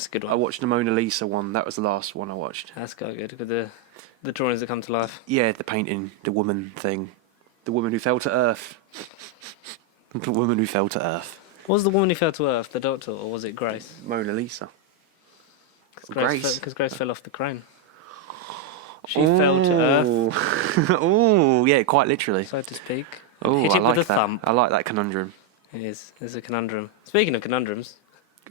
That's a good I one. watched the Mona Lisa one. That was the last one I watched. That's quite good. With the drawings that come to life. Yeah, the painting, the woman thing. The woman who fell to earth. The woman who fell to earth. Was the woman who fell to earth the doctor, or was it Grace? Mona Lisa. Because Grace fell off the crane. She fell to earth. Oh, yeah, quite literally. So to speak. Oh, Hit I it like with a that. thump. I like that conundrum. It is. It's a conundrum. Speaking of conundrums.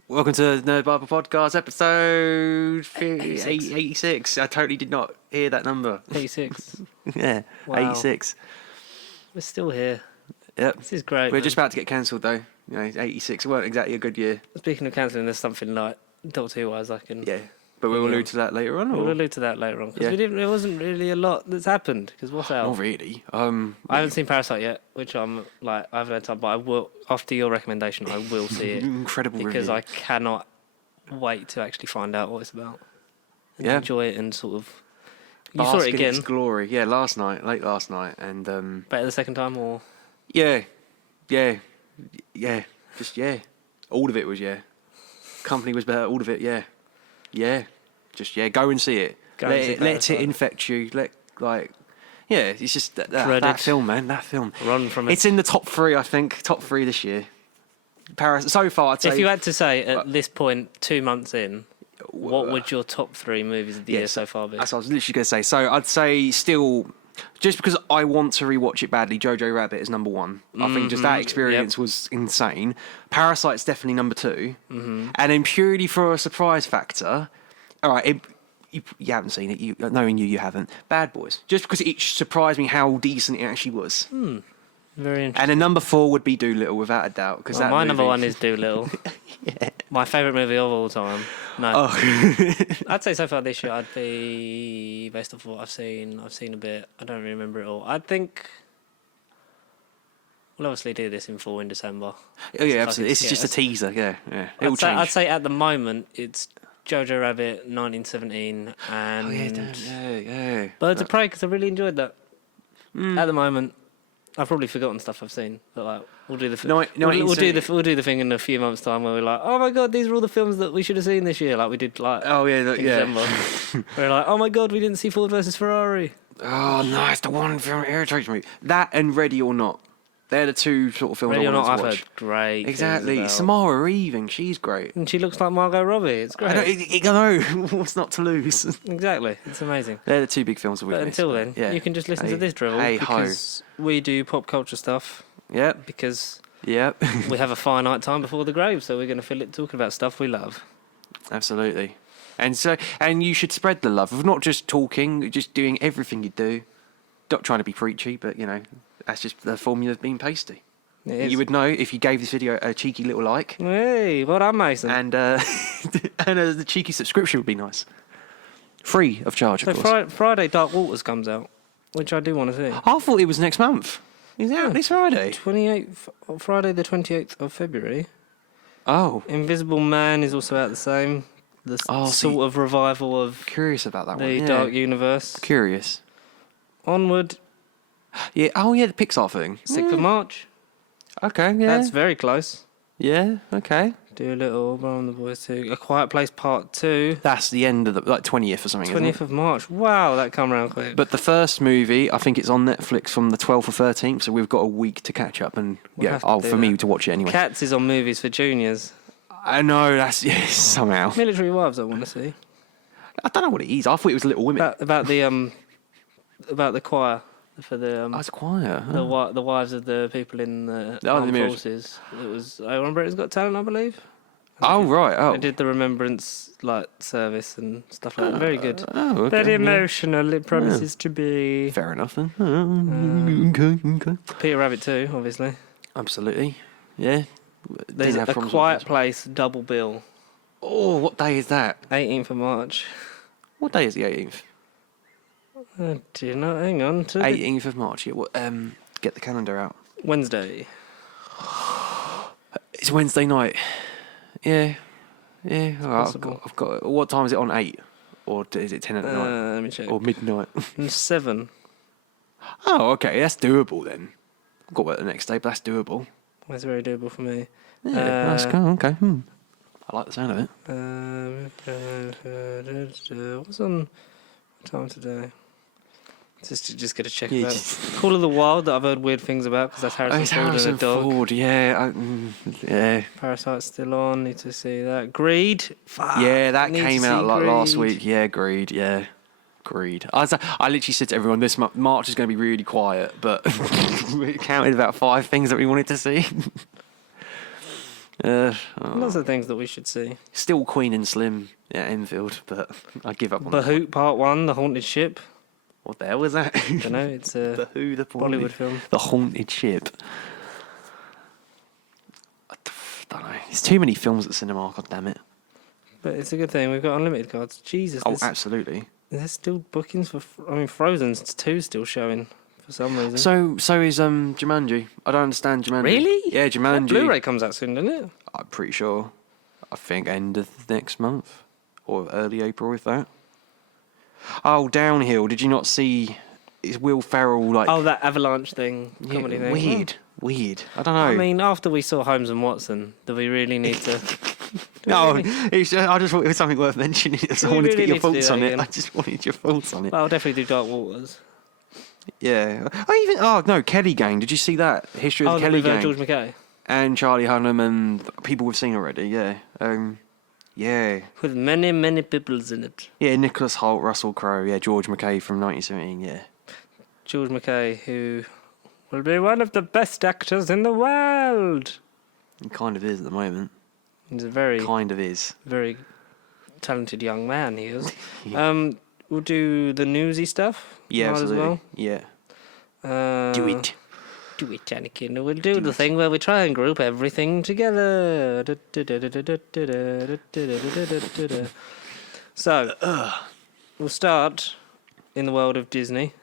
Welcome to Nerd Bible Podcast, episode 86. 86. I totally did not hear that number. 86. Yeah, Wow. 86. We're still here. Yep. This is great. We're just about to get cancelled, though. You know, 86 weren't exactly a good year. Speaking of cancelling, there's something like Doctor Who wise I can... Yeah, but we'll allude to that later on. We'll Or? allude to that later on. Because Yeah. there wasn't really a lot that's happened. Because what's out? Not really. I haven't seen Parasite yet, which I haven't had time, but I will, after your recommendation, I will see it. Incredible Because review. I cannot wait to actually find out what it's about. And Yeah. enjoy it and sort of... You Bask saw it in again. its glory. Yeah, late last night. And Better the second time, or... yeah. Just yeah. All of it was yeah. Company was better, all of it, yeah. Yeah. Just yeah, go and see it. Let it infect you. It's just that film, man. That film. Run from it. It's in the top 3, I think. Top 3 this year. So far, I'd say. If you had to say at this point, 2 months in, what would your top 3 movies of the year so far be? That's what I was literally going to say. So I'd say still, just because I want to rewatch it badly, Jojo Rabbit is number 1. I think just that experience was insane. Parasite's definitely number 2. And then purely for a surprise factor, all right, you haven't seen it. Knowing you haven't. Bad Boys. Just because it surprised me how decent it actually was. Very interesting. And then number 4 would be Dolittle, without a doubt. Because my number 1 is Dolittle. Yeah. My favourite movie of all time. No. Oh. I'd say so far this year, I'd be, based off what I've seen a bit. I don't really remember it all. I think we'll obviously do this in full in December. Oh, yeah, absolutely. It's just a teaser, yeah. It'll change. I'd say at the moment, it's Jojo Rabbit, 1917, and Yeah. Birds of Prey, because I really enjoyed that. At the moment, I've probably forgotten stuff I've seen, but like we'll do the we'll do the thing in a few months' time where we're like, oh my god, these are all the films that we should have seen this year, like we did like in December. We're like, oh my god, we didn't see Ford versus Ferrari. Oh no, it's the one film that irritates me. That and Ready or Not. They're the 2 sort of films Ready I or want Not, to I've watch. heard great. Exactly. Samara Weaving, she's great. And she looks like Margot Robbie. It's great. I know. What's not to lose? Exactly. It's amazing. They're the 2 big films we've But missed. until then, you can just listen to this drivel because we do pop culture stuff. Yep. Because Yep. we have a finite time before the grave, so we're going to fill it talking about stuff we love. Absolutely. And you should spread the love of not just talking, just doing everything you do. Not trying to be preachy, but that's just the formula of being pasty. You would know if you gave this video a cheeky little like. Hey, well done, Mason. And the cheeky subscription would be nice. Free of charge, of course. Friday Dark Waters comes out, which I do want to see. I thought it was next month. Is it this Friday? Friday the 28th of February. Oh. Invisible Man is also out the same. The sort of revival of... Curious about that one. The Dark Universe. Curious. Onward. Yeah. Oh, yeah, the Pixar thing. 6th of March. Okay, yeah. That's very close. Yeah, okay. Do a little Brown the Boys 2. A Quiet Place Part 2. That's the end of the 20th or something, 20th of March. Wow, that come around quick. But the first movie, I think it's on Netflix from the 12th or 13th, so we've got a week to catch up and me to watch it anyway. Cats is on Movies for Juniors. I know, that's somehow. Military Wives I want to see. I don't know what it is. I thought it was Little Women. About the choir. For the it's choir. The wives of the people in the armed forces. It was Britain's Got Talent, I believe. Right. They did the remembrance service and stuff like that. Very good. Okay, very emotional. It promises to be. Fair enough then. Okay. Peter Rabbit too, obviously. Absolutely. Yeah. There's A Quiet Place double bill. Oh, what day is that? 18th of March. What day is the 18th? Do you know? Hang on. 18th of March. Yeah. Get the calendar out. Wednesday. It's Wednesday night. Yeah. All right, I've got. What time is it on? 8, or is it 10 at night? Let me check. Or midnight. 7. Oh, okay. That's doable then. I've got work the next day, but that's doable. That's very doable for me. Yeah, that's cool. Okay. I like the sound of it. What's on time today? Just get a check Yeah, about Call of the Wild that I've heard weird things about because that's Harrison Ford and a dog. Ford, yeah. Yeah. Parasite's still on. Need to see that. Greed. Fuck. Yeah, that Need came to out see like last Greed. week. Yeah, Greed. Yeah, Greed. I literally said to everyone, this March is going to be really quiet, but we counted about 5 things that we wanted to see. Lots of things that we should see. Still Queen and Slim at Enfield, but I give up on that. Bahoot Part 1, The Haunted Ship. What the hell was that? I don't know, it's a the Bollywood film. The Haunted Ship. I don't know. It's too many films at the cinema, god damn it. But it's a good thing, we've got unlimited cards. Jesus. Oh, absolutely. There's still bookings for... Frozen's 2 still showing for some reason. So is Jumanji. I don't understand Jumanji. Really? Yeah, Jumanji. That Blu-ray comes out soon, doesn't it? I'm pretty sure. I think end of next month. Or early April, if that. Oh, Downhill. Did you not see? Is Will Ferrell like? Oh, that Avalanche thing, comedy thing. Weird. I don't know. I mean, after we saw Holmes and Watson, do we really need to? No, it's just, I just thought it was something worth mentioning. I wanted to get your thoughts on it. Again? I just wanted your thoughts on it. Well, I'll definitely do Dark Waters. Yeah. Oh no, Kelly Gang. Did you see that History of the Kelly Gang? George McKay And Charlie Hunnam and people we've seen already. Yeah. Yeah. with many peoples in it. Yeah, Nicholas Hoult, Russell Crowe. Yeah, George McKay from 1917. Yeah. George McKay, who will be one of the best actors in the world. He kind of is at the moment. He's a very very talented young man. He is. Yeah. We'll do the newsy stuff. Yeah, as absolutely. well. Yeah. Do it, Anakin. We'll do the thing where we try and group everything together. So, we'll start in the world of Disney.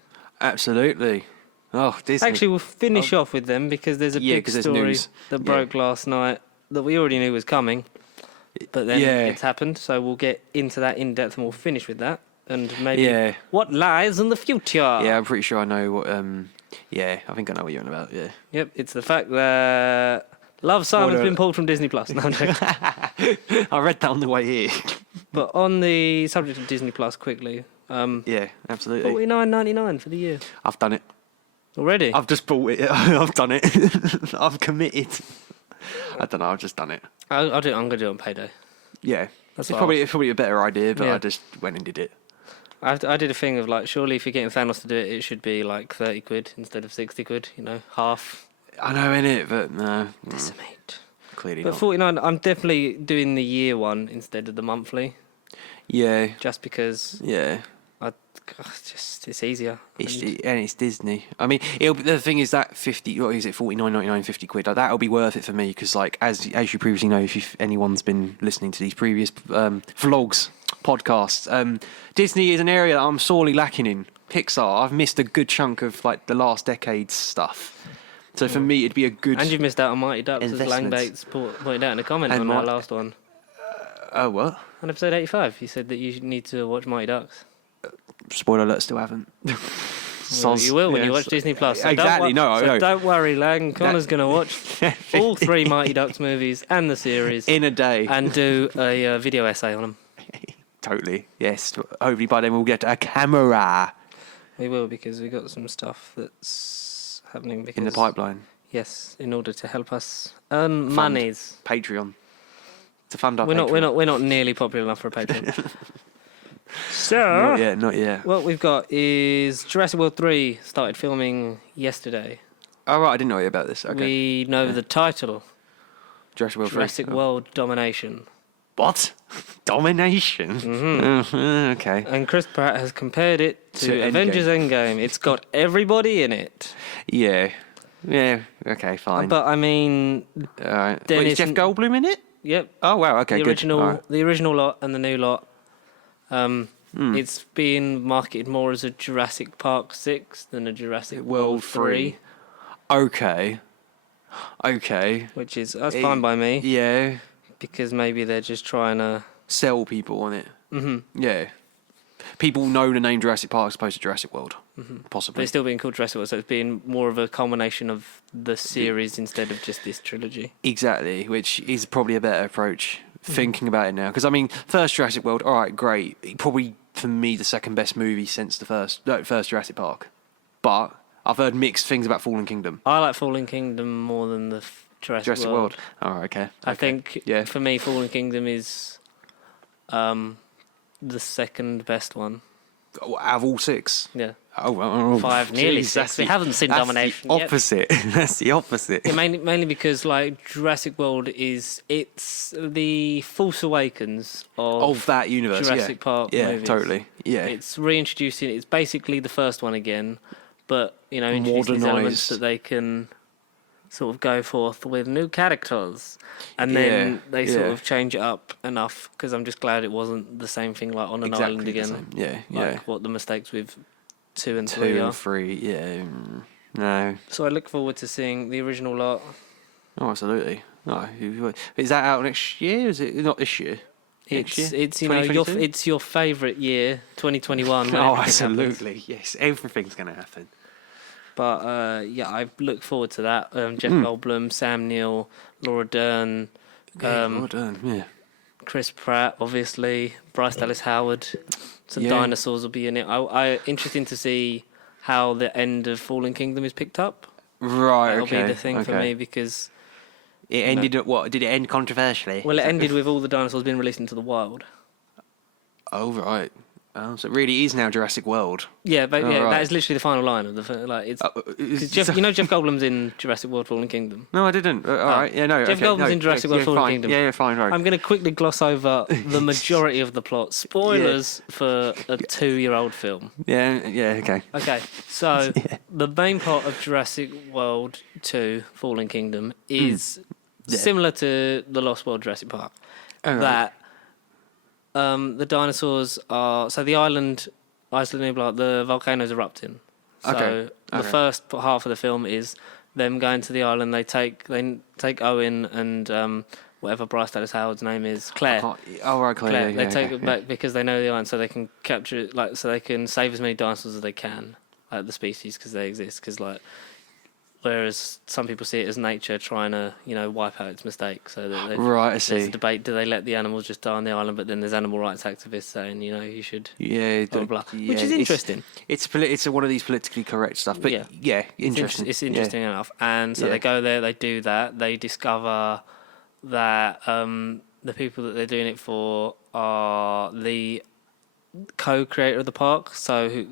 Absolutely. Oh, Disney. Actually, we'll finish off with them because there's a big story that broke last night that we already knew was coming. But then it's happened, so we'll get into that in depth and we'll finish with that. And maybe what lies in the future. Yeah, I'm pretty sure I know what... I think I know what you're on about, yeah. Yep, it's the fact that Love Simon's been pulled from Disney+. No, I'm joking. I read that on the way here. But on the subject of Disney+, quickly. Yeah, absolutely. $49.99 for the year. I've done it. Already? I've just bought it. I've done it. I've committed. I don't know, I've just done it. I'll do it. I'm going to do it on payday. Yeah. It's probably a better idea, but I just went and did it. I did a thing of like, surely if you're getting Thanos to do it, it should be like 30 quid instead of 60 quid, half. I know, innit? But no. Decimate. Clearly but not. 49, I'm definitely doing the year one instead of the monthly. Yeah. Just because. Yeah. It's easier. And it's Disney. I mean, the thing is that 50, what is it, 49.99, 50 quid. Like, that'll be worth it for me because, like, as you previously know, if anyone's been listening to these previous vlogs, podcasts, Disney is an area that I'm sorely lacking in. Pixar, I've missed a good chunk of like the last decade's stuff. So for me, it'd be a good. And you've missed out on Mighty Ducks, as investment. Langbait's pointed out in a comment on that last one. Oh, what? On episode 85, he said that you need to watch Mighty Ducks. Spoiler alert, still haven't. Well, you will when you watch Disney Plus. So exactly. Don't worry, Lang. Connor's going to watch all 3 Mighty Ducks movies and the series in a day and do a video essay on them. Totally. Yes. Hopefully by then we'll get a camera. We will, because we got some stuff that's happening because, in the pipeline. Yes, in order to help us earn monies. Patreon. To fund our We're not nearly popular enough for a Patreon. So, not yet. What we've got is Jurassic World 3 started filming yesterday. Oh, right, I didn't know about this. Okay. We know the title. Jurassic World 3. Jurassic World Domination. What? Domination? Mm-hmm. Okay. And Chris Pratt has compared it to Avengers Endgame. It's got everybody in it. Yeah. Yeah, okay, fine. But, I mean... Wait, is Jeff Goldblum in it? Yep. Oh, wow, okay, good. The original lot and the new lot. It's being marketed more as a Jurassic Park 6 than a Jurassic World 3. Okay. Which is, that's fine by me. Yeah. Because maybe they're just trying to... sell people on it. Mm-hmm. Yeah. People know the name Jurassic Park as opposed to Jurassic World. Mm-hmm. Possibly. But it's still being called Jurassic World, so it's being more of a culmination of the series instead of just this trilogy. Exactly, which is probably a better approach thinking about it now. Because, I mean, first Jurassic World, all right, great. Probably, for me, the second best movie since the first Jurassic Park. But I've heard mixed things about Fallen Kingdom. I like Fallen Kingdom more than the Jurassic World. Oh, okay. I think, for me, Fallen Kingdom is the second best one. Out of all 6? Yeah. Oh, 5, nearly 6. We haven't seen Domination yet. Opposite. That's the opposite. Yeah, mainly because like Jurassic World it's the Force Awakens of that universe. Jurassic Park movies. Yeah, totally. Yeah. It's reintroducing. It's basically the first one again, but introducing these elements that they can sort of go forth with new characters, and then they sort of change it up enough. Because I'm just glad it wasn't the same thing like on an island again. Like what the mistakes with 2 and 3 are. 2 and 3, yeah. No. So I look forward to seeing the original lot. Oh, absolutely. No, is that out next year? Is it not this year? It's it's your favourite year, 2021. Oh, absolutely. Yes, everything's going to happen. But I look forward to that. Jeff Goldblum, Sam Neill, Laura Dern, Laura Dern, yeah. Chris Pratt, obviously, Bryce Dallas Howard. Some dinosaurs will be in it. Interesting to see how the end of Fallen Kingdom is picked up. Right, That'll be the thing for me because it ended at what? Did it end controversially? Well, it ended with all the dinosaurs being released into the wild. Oh right. Oh, so it really is now Jurassic World. Yeah, but that is literally the final line of the film. Like it's Jeff Goldblum's in Jurassic World: Fallen Kingdom. No, I didn't. All right, yeah, no. Jeff Goldblum's in Jurassic World: Fallen Kingdom. Yeah, fine, right. I'm going to quickly gloss over the majority of the plot. Spoilers for a 2-year-old film. Yeah, okay. Okay, so the main part of Jurassic World 2: Fallen Kingdom is similar to the Lost World: Jurassic Park. That. The dinosaurs are the island Nublar, the volcano's erupting. So the first half of the film is them going to the island. They take Owen and whatever Bryce Dallas Howard's name is, Claire. Claire. They take it back because they know the island, so they can capture it, so they can save as many dinosaurs as they can, the species, because they exist. Whereas some people see it as nature trying to, wipe out its mistakes. So that I see. There's a debate: do they let the animals just die on the island? But then there's animal rights activists saying, you should, blah blah, which is interesting. It's one of these politically correct stuff, but interesting. It's interesting enough. And so they go there, they do that, they discover that the people that they're doing it for are the co-creator of the park. So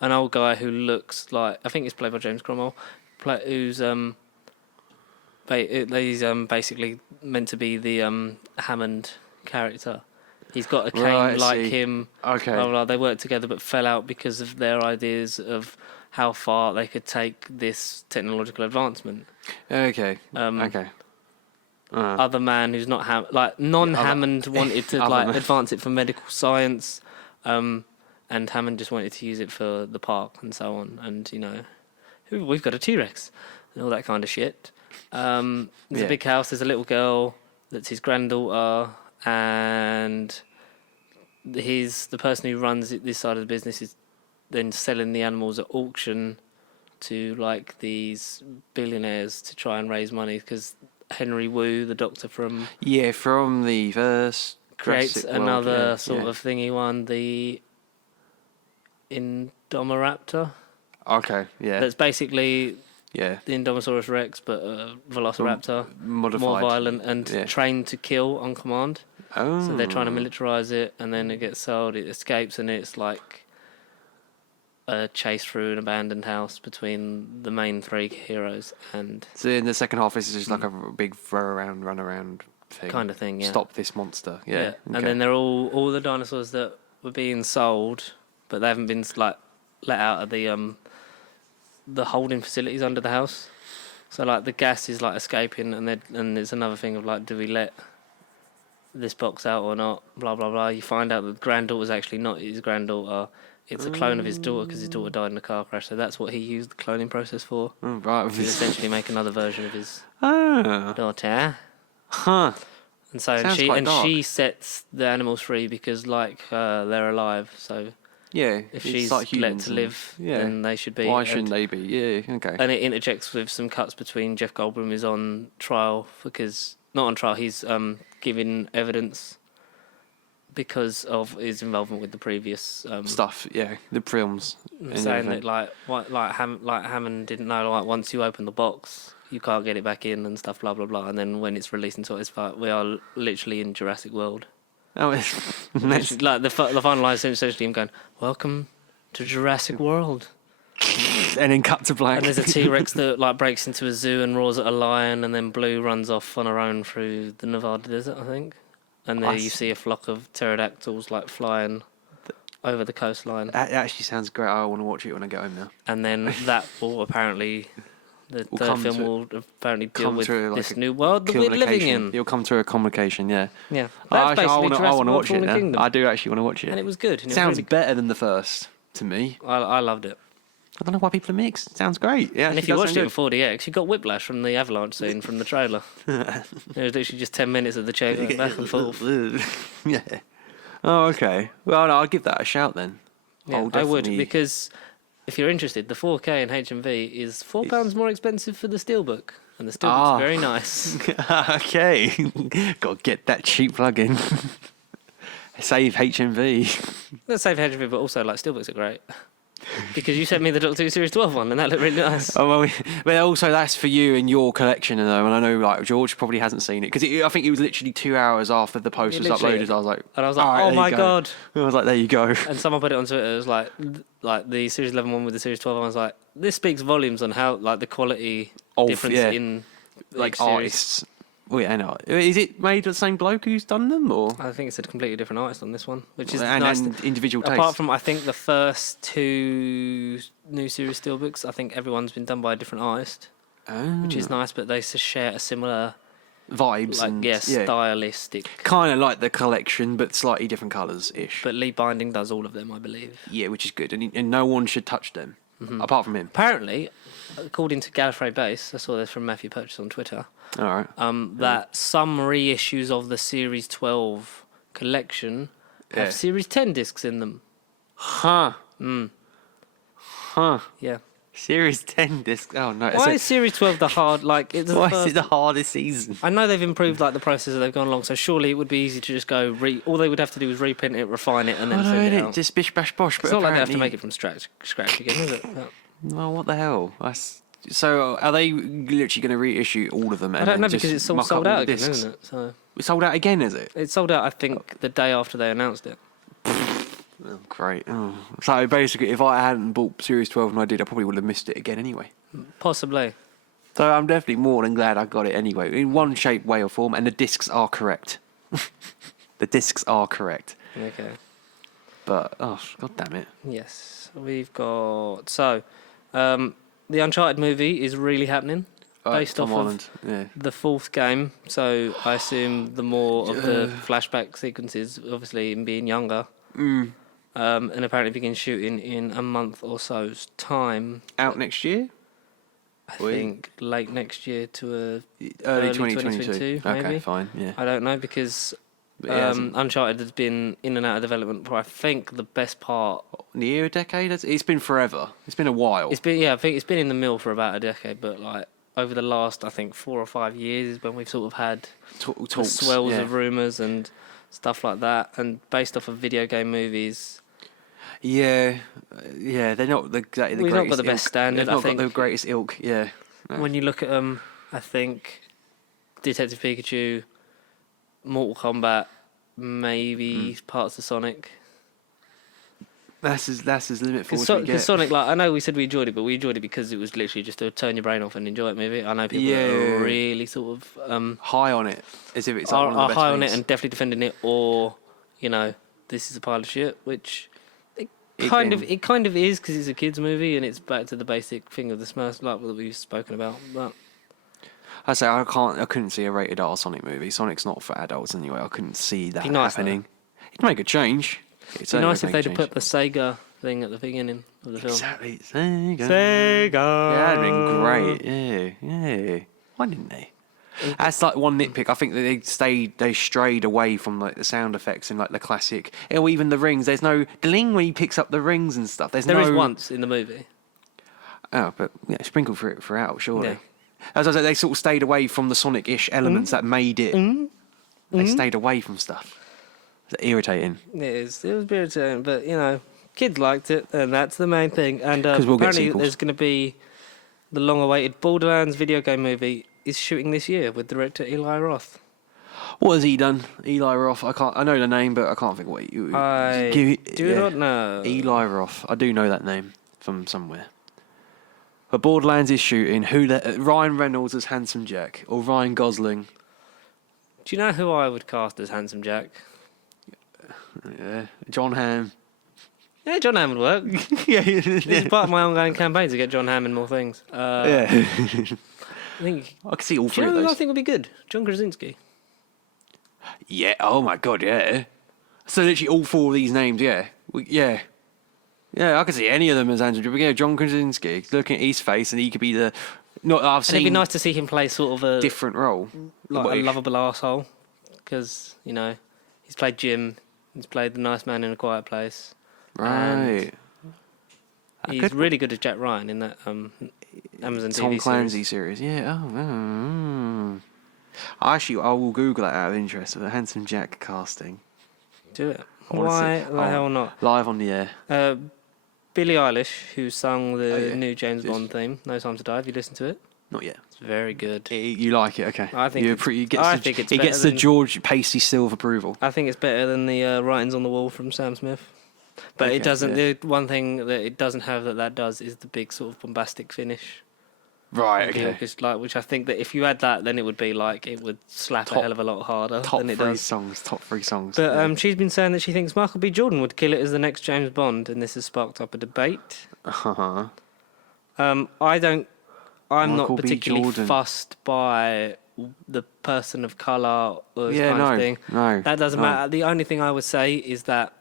an old guy who looks like, I think it's played by James Cromwell. Who's he's basically meant to be the Hammond character. He's got a cane like him. Okay. Blah, blah, they worked together but fell out because of their ideas of how far they could take this technological advancement. Okay. Other man who's not non-Hammond wanted to advance it for medical science, and Hammond just wanted to use it for the park and so on. And we've got a T-Rex and all that kind of shit. There's a big house. There's a little girl that's his granddaughter, and the person who runs this side of the business is then selling the animals at auction to these billionaires to try and raise money because Henry Wu, the doctor from the first creates another sort of thingy one, the Indomiraptor. Okay, yeah. That's basically the Indominus Rex, but Velociraptor, modified, more violent and trained to kill on command. Oh. So they're trying to militarize it, and then it gets sold. It escapes, and it's like a chase through an abandoned house between the main 3 heroes. And so in the second half, it's just like a big run around thing, kind of thing. Yeah. Stop this monster. Yeah. Okay. And then they're all the dinosaurs that were being sold, but they haven't been let out of the holding facilities under the house. So the gas is escaping, and it's another thing of do we let this box out or not? Blah blah blah. You find out that the granddaughter's actually not his granddaughter. It's a clone of his daughter because his daughter died in a car crash. So that's what he used the cloning process for. Right. To essentially make another version of his daughter. Huh. And so she sets the animals free because they're alive. So. Yeah, if she's let to live, then they should be. Why shouldn't they be? Yeah, okay. And it interjects with some cuts between Jeff Goldblum is on trial because not on trial. He's giving evidence because of his involvement with the previous stuff. Yeah, the films. Saying that Hammond didn't know, like, once you open the box, you can't get it back in and stuff, blah blah blah. And then when it's released into it's like, we are literally in Jurassic World. Oh, like the final line is essentially him going, "Welcome to Jurassic World," and then cut to black. And there's a T-Rex that like breaks into a zoo and roars at a lion, and then Blue runs off on her own through the Nevada desert, I think. And there you see a flock of pterodactyls like flying over the coastline. That actually sounds great. I want to watch it when I get home now. And then that will apparently, the third film will apparently deal with this new world that we're living in. You'll come through a communication, yeah. Yeah. That's I want to watch it now. Kingdom. I do actually want to watch it. And it was good. It sounds really better than the first, to me. I loved it. I don't know why people are mixed. It sounds great. Yeah, and if you watched it in 4DX, you got whiplash from the avalanche scene from the trailer. It was literally just 10 minutes of the chair going back and forth. Yeah. Oh, okay. Well, no, I'll give that a shout then. Yeah, I would, because if you're interested, the 4K in HMV is £4 more expensive for the Steelbook. And the Steelbook's very nice. Okay. Got to get that cheap plug-in. Save HMV. Let's save HMV, but also, like, Steelbooks are great. Because you sent me the Doctor Who Series 12 one, and that looked really nice. Oh, well, but also that's for you and your collection, though. And I know, like, George probably hasn't seen it because I think it was literally 2 hours after the post was uploaded. I was like, oh my god! I was like, there you go. And someone put it on Twitter. It was like the Series 11 one with the Series 12 one. I was like, this speaks volumes on how like the quality difference in like series. Artists. Well, yeah, no. Is it made by the same bloke who's done them, or? I think it's a completely different artist on this one, which is and, nice. And individual taste. Apart from, I think, the first 2 new series steelbooks, I think everyone's been done by a different artist, which is nice. But they share a similar vibes, like stylistic. Kind of like the collection, but slightly different colours ish. But Lee Binding does all of them, I believe. Yeah, which is good, and no one should touch them apart from him. Apparently, according to Gallifrey Base, I saw this from Matthew Purchase on Twitter. All right. That some reissues of the Series 12 collection have Series 10 discs in them. Huh. Huh. Yeah. Series 10 discs. Oh no. Why is Series 12 the hard? Like, it's why is it the hardest season? I know they've improved like the process as they've gone along, so surely it would be easy to just go. All they would have to do is reprint it, refine it, and then send it out. Just bish bash bosh. But it's not like they have to make it from scratch again, is it? Well, what the hell? So are they literally going to reissue all of them? I don't know because it's all sold out again, isn't it? So it's sold out again, is it? It's sold out, I think, the day after they announced it. Oh, great. Oh. So basically, if I hadn't bought Series 12 and I did, I probably would have missed it again anyway. Possibly. So I'm definitely more than glad I got it anyway, in one shape, way, or form, and the discs are correct. The discs are correct. Okay. But, oh, god damn it. Yes. We've got... So, the Uncharted movie is really happening, based off of the 4th game. So I assume the more of the flashback sequences, obviously him being younger, and apparently begin shooting in a month or so's time. Out next year? I think late next year to early 2022. maybe. Okay, fine. Yeah. I don't know because Uncharted has been in and out of development for, I think, the best part. Near a decade? It's been forever. It's been a while. I think it's been in the mill for about a decade, but like over the last, I think, 4 or 5 years is when we've sort of had talks, swells of rumours and stuff like that, and based off of video game movies. Yeah, they're not exactly the We've greatest. We've not got the best standard. They've not got the greatest ilk. Yeah. When you look at them, I think Detective Pikachu, Mortal Kombat, maybe parts of Sonic. That's as limit for Because Sonic, like, I know we said we enjoyed it, but we enjoyed it because it was literally just a turn your brain off and enjoy it movie. I know people are really sort of high on it, as if it's like one of the best high things. on it and definitely defending it, or this is a pile of shit, which it kind of is because it's a kids movie and it's back to the basic thing of the Smurfs, like that we've spoken about. But I couldn't see a rated R Sonic movie. Sonic's not for adults anyway. I couldn't see that happening. It'd make a change. It'd be nice if they'd have put the Sega thing at the beginning of the film. Exactly, Sega. Yeah, that'd been great. Yeah. Why didn't they? That's like one nitpick. I think that they strayed away from like the sound effects and like the classic, or even the rings. There's no ding when he picks up the rings and stuff. There is once in the movie. Oh, but sprinkled throughout, surely. As I said, they sort of stayed away from the Sonic-ish elements that made it. They stayed away from stuff. It's irritating. It is. It was a bit irritating, but, you know, kids liked it, and that's the main thing. And We'll apparently there's going to be the long-awaited Borderlands video game movie is shooting this year with director Eli Roth. What has he done? Eli Roth. I know the name, but I can't think what you. I do not know. Eli Roth. I do know that name from somewhere. But Borderlands is shooting. Ryan Reynolds as Handsome Jack or Ryan Gosling. Do you know who I would cast as Handsome Jack? Yeah, John Hamm. Yeah, John Hamm would work. It's part of my ongoing campaign to get John Hamm in more things. Yeah. I think I can see all do three you know of who those. I think would be good? John Krasinski. Yeah. Oh my god. Yeah. So literally all four of these names. Yeah. Yeah. Yeah. I can see any of them as Andrew. But yeah, John Krasinski. Looking at his face, and he could be the. Not. I've seen. And it'd be nice to see him play sort of a different role, like a lovable arsehole, because you know he's played Jim. He's played the nice man in A Quiet Place. Right. He's really good as Jack Ryan in that Amazon Tom TV Clancy series. Yeah. Actually, I will Google that out of interest for the Handsome Jack casting. Do it. Why the hell not? Live on the air. Billie Eilish, who sung the new James Bond theme, No Time to Die. Have you listened to it? Not yet. It's very good. You like it, okay? I think He it's gets the George Pacey seal of approval. I think it's better than the Writings on the Wall from Sam Smith. But Okay, it doesn't. yeah. The one thing that it doesn't have that does is the big sort of bombastic finish. Right. of the Okay. orchestra, which I think that if you had that, then it would be like it would slap a hell of a lot harder than it does. Top three songs. But she's been saying that she thinks Michael B. Jordan would kill it as the next James Bond, and this has sparked up a debate. Uh-huh. I'm Michael not B. particularly Jordan. fussed by the person of colour or this kind of thing. No. That doesn't matter. The only thing I would say is that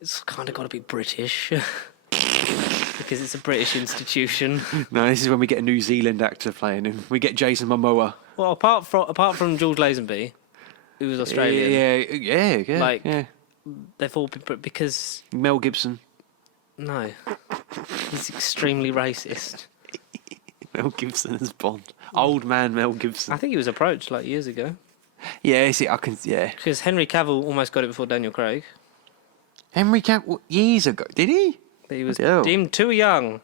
it's kind of got to be British. Because it's a British institution. No, this is when we get a New Zealand actor playing him. We get Jason Momoa. Well, apart from George Lazenby, who was Australian. Yeah. Like, yeah. they've all been... Because... Mel Gibson. No. He's extremely racist. Mel Gibson as Bond. Old man Mel Gibson. I think he was approached like years ago. Yeah, see, I can... Yeah. Because Henry Cavill almost got it before Daniel Craig. Henry Cavill... Years ago. Did he? But he was deemed too young.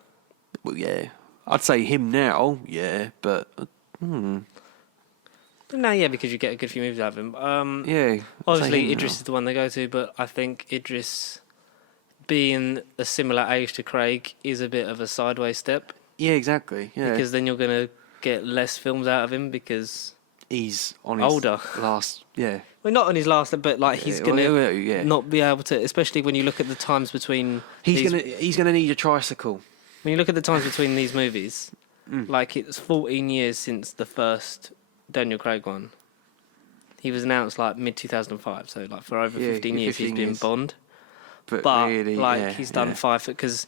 Well, yeah. I'd say him now, yeah, but... No, yeah, because you get a good few movies out of him. Yeah. Obviously, Idris is the one they go to, but I think Idris, being a similar age to Craig, is a bit of a sideways step. Yeah, exactly. Yeah. Because then you're going to get less films out of him because... He's on his older. last... Yeah. Well, not on his last, but like he's going to not be able to, especially when you look at the times between... He's gonna need a tricycle. When you look at the times between these movies, like it's 14 years since the first Daniel Craig one. He was announced like mid-2005, so like for over 15 years 15 he's been years. Bond. But Really, he's done 5... Because...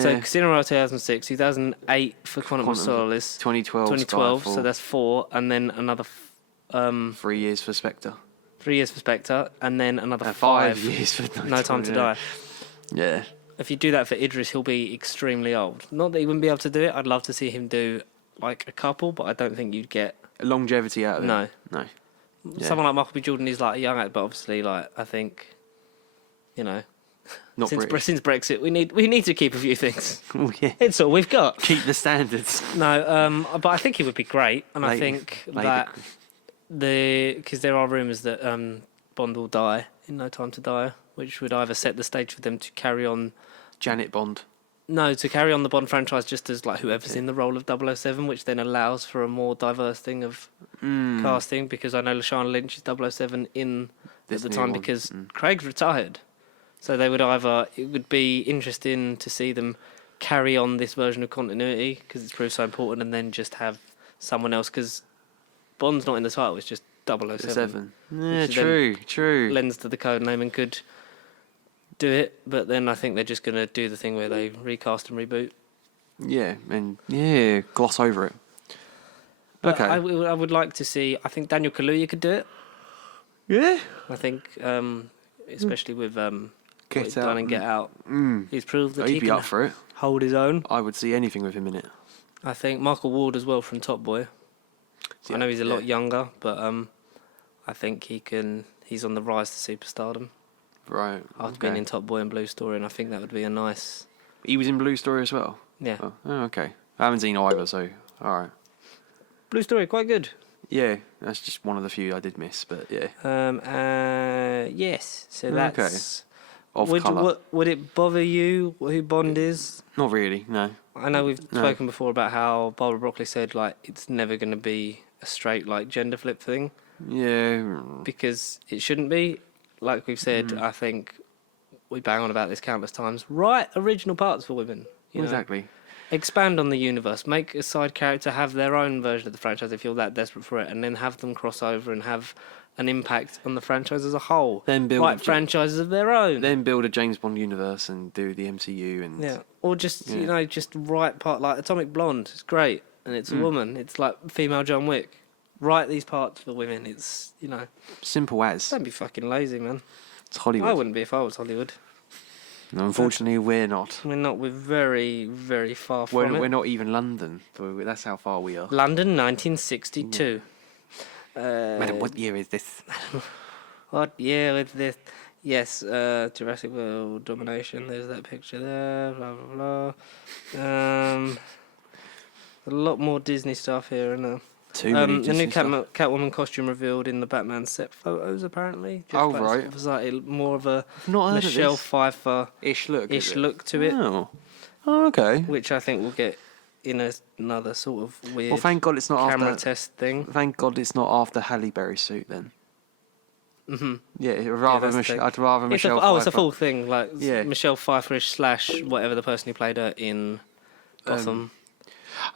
So Casino Royale 2006, 2008 for Quantum of Solace, 2012, so that's 4, and then another 3 years for Spectre. 3 years for Spectre, and then another 5 years for No Time to Die. Yeah. If you do that for Idris, he'll be extremely old. Not that he wouldn't be able to do it. I'd love to see him do like a couple, but I don't think you'd get Longevity out of it. No. Yeah. Someone like Michael B. Jordan is like a young actor, but obviously, like I think, Not since British. since Brexit, we need to keep a few things. Oh, yeah. It's all we've got. Keep the standards. No, but I think he would be great, and I think that Labour. because there are rumours that Bond will die in No Time to Die, which would either set the stage for them to carry on. Janet Bond. No, to carry on the Bond franchise just as like whoever's in the role of 007, which then allows for a more diverse thing of casting. Because I know Lashana Lynch is 007 in This at the new time one. because Craig's retired. So they would it would be interesting to see them carry on this version of continuity because it's proved so important, and then just have someone else because Bond's not in the title; it's just 007. Yeah, Which then true. Lends to the code name and could do it, but then I think they're just going to do the thing where they recast and reboot. Yeah, and gloss over it. But Okay. I would like to see. I think Daniel Kaluuya could do it. Yeah. I think, especially with what Get he's done Out and Get Out, he's proved that He'd he be can up for it. hold his own. I would see anything with him in it. I think Michael Ward as well from Top Boy. I know he's a lot younger, but I think he's on the rise to superstardom. Right. After being in Top Boy and Blue Story, and I think that would be a nice... He was in Blue Story as well? Yeah. Oh, okay. I haven't seen either, so alright. Blue Story, quite good. Yeah, that's just one of the few I did miss, but yeah. Yes, so that's... Okay. Would it bother you who Bond is? Not really, no. I know we've spoken before about how Barbara Broccoli said, like, it's never going to be a straight, like, gender flip thing. Yeah. Because it shouldn't be. Like we've said, I think we bang on about this countless times. Write original parts for women. You know? Exactly. Expand on the universe. Make a side character have their own version of the franchise if you're that desperate for it, and then have them cross over and have an impact on the franchise as a whole. Then build write franchises of their own. Then build a James Bond universe and do the MCU and or just just write part like Atomic Blonde. It's great, and it's a woman. It's like female John Wick. Write these parts for women. It's simple as. Don't be fucking lazy, man. It's Hollywood. I wouldn't be if I was Hollywood. No, unfortunately, we're not. We're not. We're very, very far from it. We're not even London. That's how far we are. London, 1962. Madam, what year is this? What year is this? Yes, Jurassic World Domination. There's that picture there. Blah blah blah. A lot more Disney stuff here, and Too many the new stuff. Catwoman costume revealed in the Batman set photos, apparently. Right. It was like more of a Not heard Michelle of this. Pfeiffer-ish look to it. Oh, okay. Which I think we'll get in another sort of weird Thank God it's not camera after. test thing. Thank God it's not after Halle Berry's suit then. Yeah, I'd rather that's the thing. Michelle Pfeiffer. It's a full thing, like Yeah. Michelle Pfeiffer-ish / whatever the person who played her in Gotham.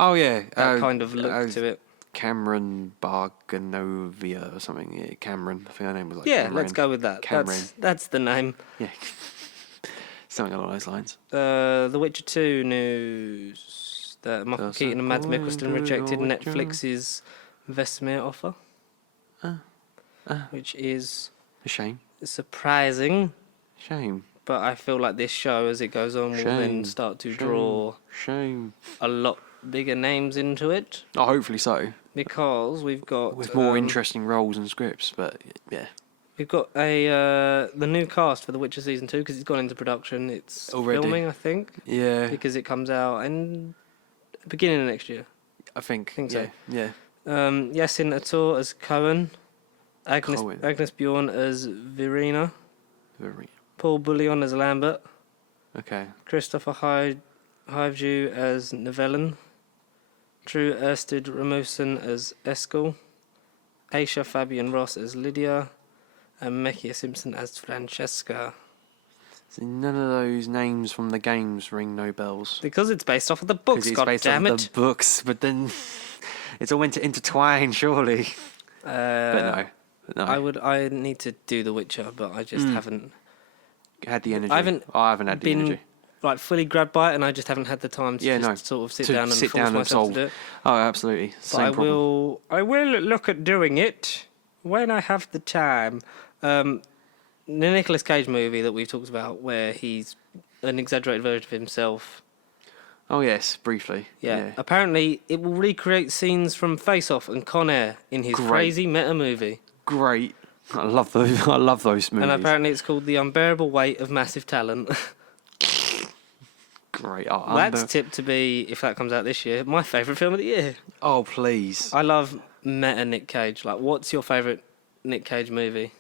Oh yeah, That kind of look to it. Cameron Barganovia or something. Yeah, Cameron. I think her name was like. Yeah, Cameron. let's go with that. Cameron. That's the name. Yeah, something along those lines. The Witcher 2 news that Michael Keaton and Mads Mikkelsen rejected Netflix's Vesemir offer, which is A shame. surprising. Shame. But I feel like this show, as it goes on, will then start to draw a lot bigger names into it. Oh, hopefully so. Because we've got With more interesting roles and scripts, but yeah. We've got the new cast for The Witcher season 2 because it's gone into production. It's Already. filming, I think. Yeah. Because it comes out in beginning of next year. I think so. Yeah. Yasin Ator as Cohen. Agnes Bjorn as Verena. Paul Bullion as Lambert. Okay. Christopher Hiveju as Nevellin. Drew Erstid Ramuson as Eskel. Aisha Fabian Ross as Lydia. And Mekia Simpson as Francesca. So none of those names from the games ring no bells. Because it's based off of the books, It's based goddammit. on the books, but then it's all meant to intertwine, surely. But no. I need to do The Witcher, but I just haven't Had the energy. I haven't had the been energy. like fully grabbed by it, and I just haven't had the time to sort of sit down and force myself to do it. Oh, absolutely. Same problem. I will look at doing it when I have the time. The Nicolas Cage movie that we've talked about, where he's an exaggerated version of himself. Oh yes, briefly. Yeah. Apparently, it will recreate scenes from Face Off and Con Air in his crazy meta movie. Great. I love those. I love those movies. And apparently, it's called The Unbearable Weight of Massive Talent. Great. That's tipped to be, if that comes out this year, my favourite film of the year. Oh please. I love meta Nick Cage. Like, what's your favourite Nick Cage movie?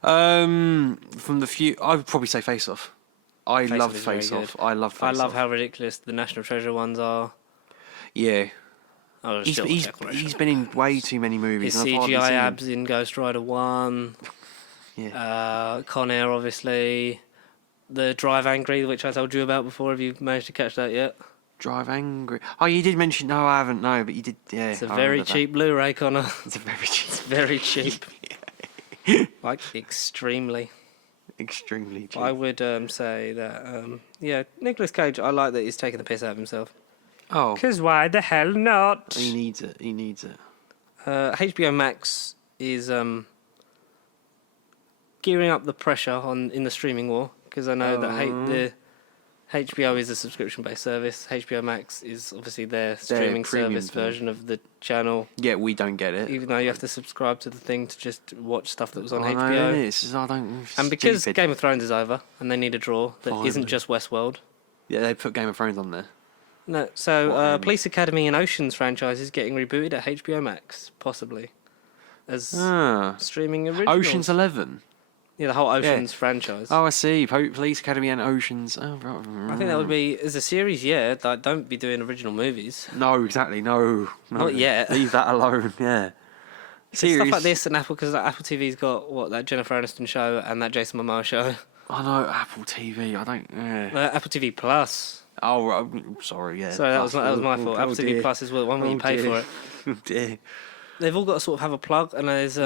From the few, I would probably say Face Off. I love Face Off. I love how ridiculous the National Treasure ones are. Yeah. Oh, He's been in way too many movies. His and I've hardly CGI seen him. abs in Ghost Rider 1. Yeah. Con Air, obviously. The Drive Angry, which I told you about before. Have you managed to catch that yet? Drive Angry. Oh, you did mention. No, I haven't. No, but you did. Yeah. It's a very cheap Blu-ray, Connor. It's a very cheap. It's very cheap. Like, extremely. Extremely cheap. I would say that, Nicolas Cage, I like that he's taking the piss out of himself. Oh. Because why the hell not? He needs it. He needs it. HBO Max is gearing up the pressure in the streaming war, because I know that HBO is a subscription-based service. HBO Max is obviously their streaming service version of the channel. Yeah, we don't get it. Even though you have to subscribe to the thing to just watch stuff that was on I HBO. know it is. I don't. And because stupid. Game of Thrones is over and they need a draw that isn't just Westworld. Yeah, they put Game of Thrones on there. No, so Police Academy and Oceans franchise is getting rebooted at HBO Max, possibly, as streaming originals. Ocean's 11. Yeah, the whole Oceans franchise. Oh, I see. Police Academy and Oceans. Oh, right. I think that would be as a series. Yeah, like, don't be doing original movies. No, exactly. No. Not yet. Leave that alone. Yeah. Series. Stuff like this and Apple, because Apple TV's got that Jennifer Aniston show and that Jason Momoa show. I know Apple TV. I don't. Apple TV Plus. Oh, right. Sorry. Yeah. Sorry, that was my fault. Apple TV Plus is the one where you pay for it. Oh, dear. They've all got to sort of have a plug, and there's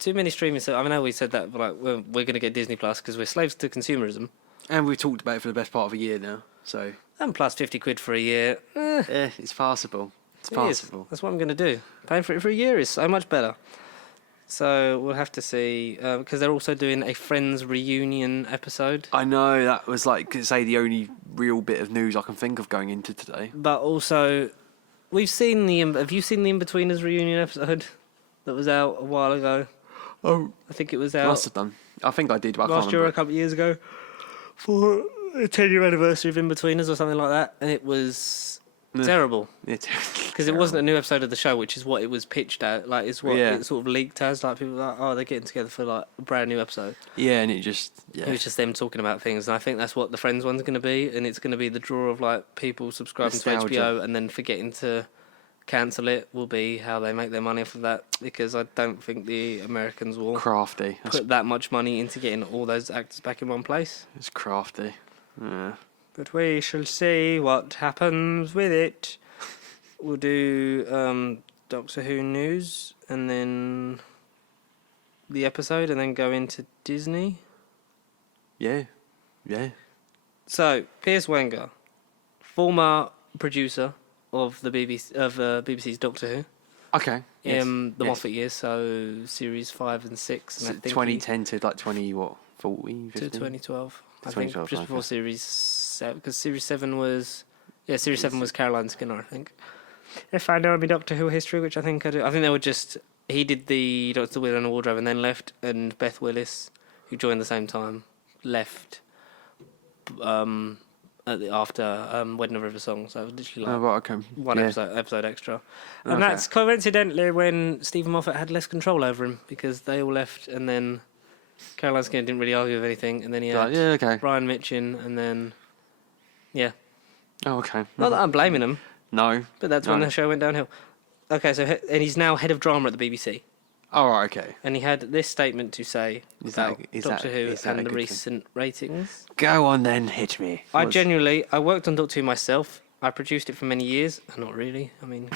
too many streaming. So I know we said that, but like we're going to get Disney Plus because we're slaves to consumerism. And we've talked about it for the best part of a year now. So. And plus £50 for a year. It's passable. It's passable. That's what I'm going to do. Paying for it for a year is so much better. So we'll have to see, because they're also doing a Friends reunion episode. I know, that was the only real bit of news I can think of going into today. But also, we've seen have you seen the In-Betweeners reunion episode that was out a while ago? Oh. I think it was out. Must have done. I think I did, but I can't last year or remember. a couple of years ago for a 10-year anniversary of In-Betweeners or something like that. And it was terrible. Because it wasn't a new episode of the show, which is what it was pitched at. Like, it's what it sort of leaked as. Like, people were like, oh, they're getting together for like a brand new episode. Yeah, and it just it was just them talking about things. And I think that's what the Friends one's going to be. And it's going to be the draw of like people subscribing to HBO and then forgetting to cancel it will be how they make their money off of that. Because I don't think the Americans will put that much money into getting all those actors back in one place. It's crafty. Yeah. But we shall see what happens with it. We'll do Doctor Who news and then the episode and then go into Disney. Yeah. So, Piers Wenger, former producer of the BBC's Doctor Who. Okay. The Moffat years, so series 5 and 6. And I think 2010 to like 40, 15? To 2012. I 2012, think just before series 7, because series 7 was Caroline Skinner, I think. If I know my Doctor Who history, which I think I do, I think they were just, he did the Doctor Wheel and the Wardrobe and then left, and Beth Willis, who joined the same time, left after Wedding of River Song, so it was literally like one episode extra. And that's coincidentally when Stephen Moffat had less control over him, because they all left, and then Caroline Skinner didn't really argue with anything, and then he had Brian Mitchin, and then Oh, okay. Not that I'm blaming him. No. But that's when the show went downhill. Okay, and he's now head of drama at the BBC. Oh, right, okay. And he had this statement to say about Doctor Who and the recent ratings. Go on then, hit me. I worked on Doctor Who myself. I produced it for many years. Not really. I mean,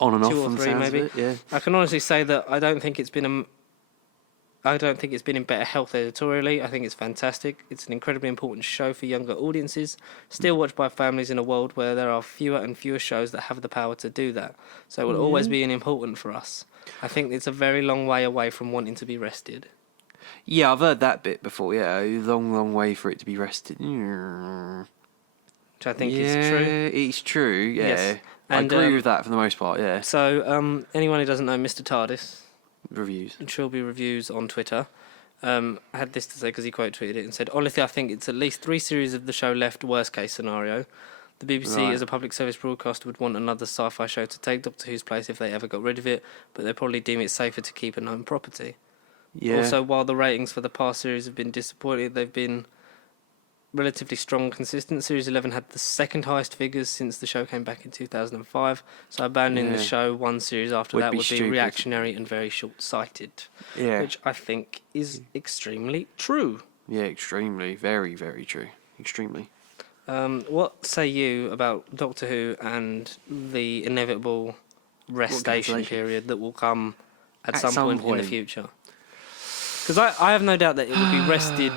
on and 2 off or 3 maybe. Yeah. I can honestly say that I don't think it's been in better health editorially. I think it's fantastic. It's an incredibly important show for younger audiences, still watched by families in a world where there are fewer and fewer shows that have the power to do that. So it will always be important for us. I think it's a very long way away from wanting to be rested. Yeah, I've heard that bit before. Yeah, a long, long way for it to be rested. Which I think is true. It's true, yeah. Yes. I agree with that for the most part, yeah. So, anyone who doesn't know Mr. TARDIS... Reviews. Trilby Reviews on Twitter. Had this to say because he quote tweeted it and said, honestly, I think it's at least 3 series of the show left, worst case scenario. The BBC as a public service broadcaster would want another sci-fi show to take Doctor Who's place if they ever got rid of it, but they'd probably deem it safer to keep a known property. Yeah. Also, while the ratings for the past series have been disappointing, they've been relatively strong and consistent. Series 11 had the second highest figures since the show came back in 2005, so abandoning the show one series after that would be reactionary and very short-sighted, which I think is extremely true. Yeah, extremely. Very, very true. Extremely. What say you about Doctor Who and the inevitable restation period that will come at some point in the future? Because I have no doubt that it will be rested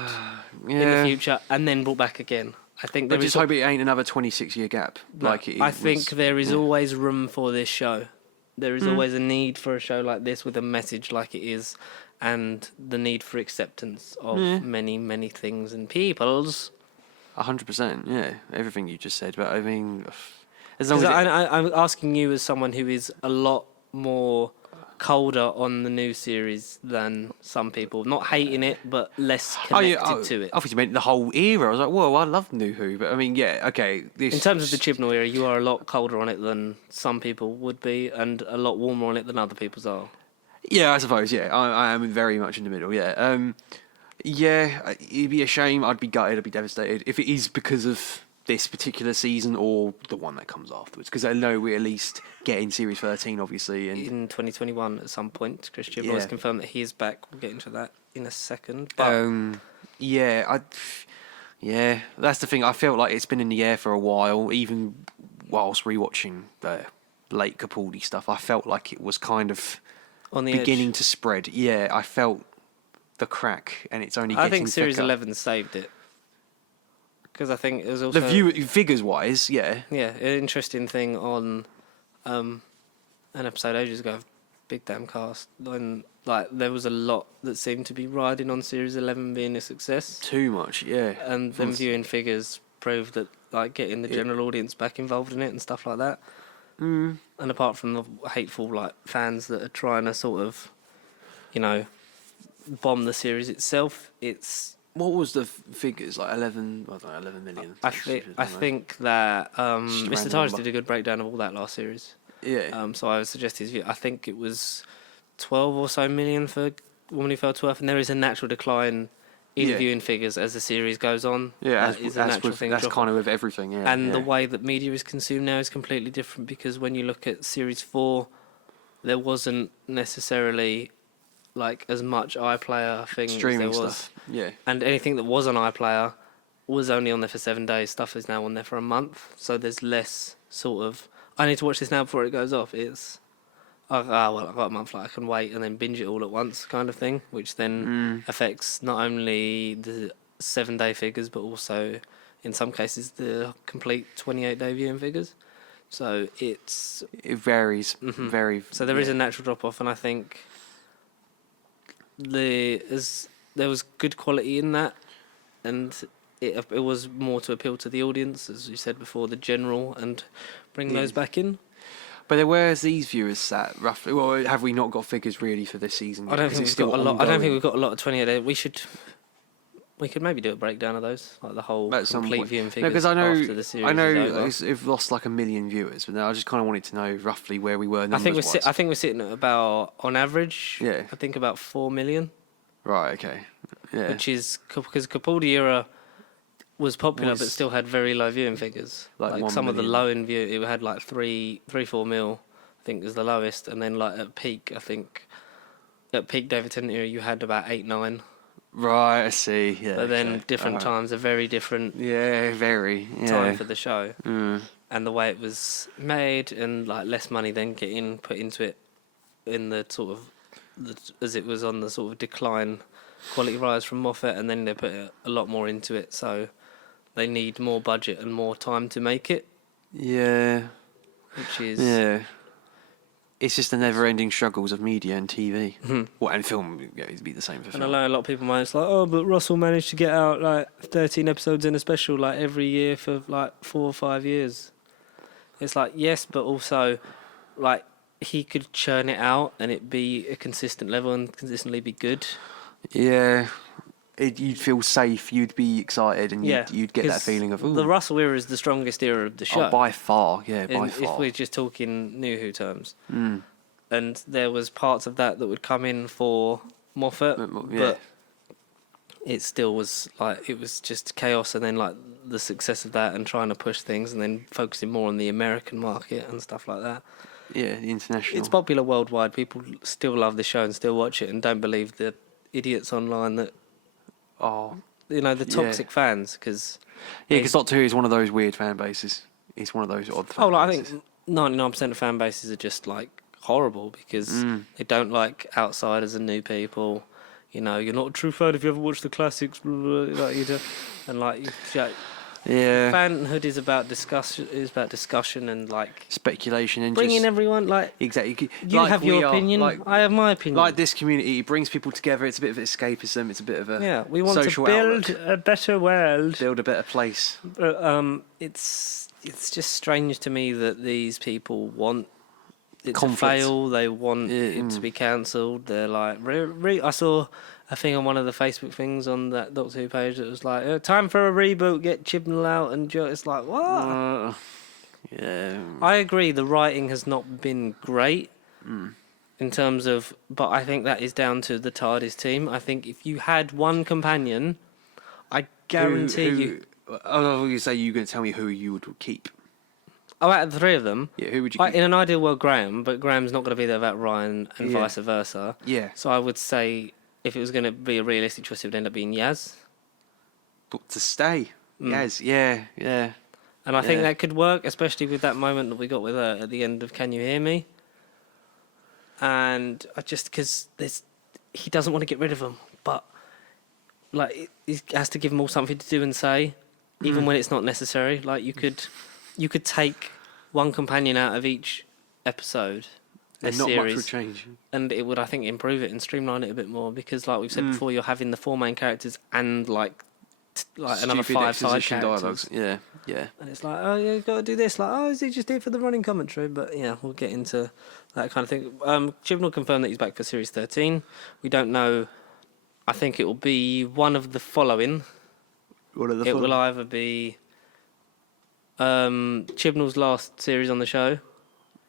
in the future and then brought back again. I think. I just hope it ain't another 26-year gap. I think there is always room for this show. There is always a need for a show like this with a message like it is, and the need for acceptance of many, many things and peoples. 100%. Yeah, everything you just said. But I mean, as long as I'm asking you as someone who is a lot more colder on the new series than some people. Not hating it, but less connected to it. I thought you meant the whole era. I was like, whoa, I love New Who. But I mean, yeah, okay. In terms of the Chibnall era, you are a lot colder on it than some people would be, and a lot warmer on it than other people's are. Yeah, I suppose, yeah. I am very much in the middle, yeah. Yeah, it'd be a shame. I'd be gutted. I'd be devastated. If it is because of this particular season or the one that comes afterwards. Because I know we're at least getting Series 13, obviously. And in 2021 at some point, Chris Chibnall has confirmed that he is back. We'll get into that in a second. But yeah, that's the thing. I felt like it's been in the air for a while, even whilst rewatching the late Capaldi stuff. I felt like it was kind of on the beginning edge. To spread. Yeah, I felt the crack, and it's only getting I think Series thicker. 11 saved it. Because I think it was also... figures-wise, yeah. Yeah, an interesting thing on an episode ages ago of Big Damn Cast, when there was a lot that seemed to be riding on Series 11 being a success. Too much, yeah. And then viewing figures proved that getting the general audience back involved in it and stuff like that. Mm. And apart from the hateful fans that are trying to sort of, bomb the series itself, it's... What was the figures? 11 million? I think that Mr. Tires did a good breakdown of all that last series. Yeah. So I would suggest his view. I think it was 12 or so million for Woman Who Fell to Earth, and there is a natural decline in viewing figures as the series goes on. Yeah, that's kind of with everything, yeah. And the way that media is consumed now is completely different, because when you look at Series 4, there wasn't necessarily... as much iPlayer thing streaming as there was. Stuff. Yeah. And anything that was on iPlayer was only on there for 7 days. Stuff is now on there for a month. So there's less sort of, I need to watch this now before it goes off. It's, I've got a month, I can wait and then binge it all at once kind of thing, which then affects not only the 7-day figures, but also in some cases the complete 28-day viewing figures. So it varies very. So there is a natural drop off, and I think there was good quality in that, and it was more to appeal to the audience, as you said before, the general, and bring those back in. But where's these viewers sat roughly? Well, have we not got figures really for this season? I don't think we've got a lot. I don't think we've got a lot of 28. We could maybe do a breakdown of those, the whole complete viewing figures. Because after the series we've lost 1 million viewers, but now I just kind of wanted to know roughly where we were. I think we're sitting at about, on average. Yeah. I think about 4 million. Right. Okay. Yeah. Which is because Capaldi era was popular, but still had very low viewing figures. Like some of the low end view, it had 3-4 mil. I think was the lowest, and then at peak, I think at peak David Tennant era, you had about 8-9. Right, I see. Yeah. But then different times are very different. Yeah, very. Yeah. Time for the show, and the way it was made, and less money then getting put into it, in the sort of as it was on the sort of decline, quality rise from Moffat, and then they put a lot more into it, so they need more budget and more time to make it. Yeah. Which is It's just the never-ending struggles of media and TV. And film, it'd be the same for film. And I know a lot of people might say, but Russell managed to get out 13 episodes in a special every year for 4 or 5 years. It's yes, but also he could churn it out and it be a consistent level and consistently be good. Yeah. You'd feel safe, you'd be excited, and you'd get that feeling of, ooh. The Russell era is the strongest era of the show. Oh, by far, by far. If we're just talking New Who terms. And there was parts of that would come in for Moffat, but it still was it was just chaos, and then the success of that and trying to push things and then focusing more on the American market and stuff like that. Yeah, the international. It's popular worldwide. People still love the show and still watch it and don't believe the idiots online that... the toxic fans, because... Yeah, because Doctor Who is one of those weird fan bases. It's one of those odd fan bases. I think 99% of fan bases are just, horrible, because they don't like outsiders and new people. You're not a true fan if you ever watched the classics, blah, blah, blah, and, Yeah. Fanhood is about discussion and like Speculation and bringing just, everyone like. exactly. You have your opinion. I have my opinion. Like this community, it brings people together. It's a bit of escapism. It's a bit of a we want social to build outlook. a better world. Build a better place. But it's just strange to me that these people want it Conflict. to fail. They want it to be cancelled. They're like, I saw a thing on one of the Facebook things on that Doctor Who page that was like, time for a reboot. Get Chibnall out and Joe. It's like, what? Yeah. I agree. The writing has not been great in terms of, but I think that is down to the TARDIS team. I think if you had one companion, I guarantee you. Oh, you say you're going to tell me who you would keep? Oh, out of the three of them, Yeah, who would you keep? in an ideal world, Graham, but Graham's not going to be there without Ryan, and vice versa. Yeah. So I would say if it was going to be a realistic choice, it would end up being Yaz. But to stay. Yes, yeah. And I think that could work, especially with that moment that we got with her at the end of Can You Hear Me? And I just, because he doesn't want to get rid of them, but like he has to give them all something to do and say, even when it's not necessary. Like you could take one companion out of each episode, And not much would change. and it would, I think, improve it and streamline it a bit more because, like we've said before, you're having the 4 main characters and like another 5 side characters. Dialogues. Yeah. And it's like, oh, yeah, you've got to do this. Like, oh, is he just here for the running commentary? But yeah, we'll get into that kind of thing. Chibnall confirmed that he's back for Series 13. We don't know. I think it will be one of the following. It will either be Chibnall's last series on the show.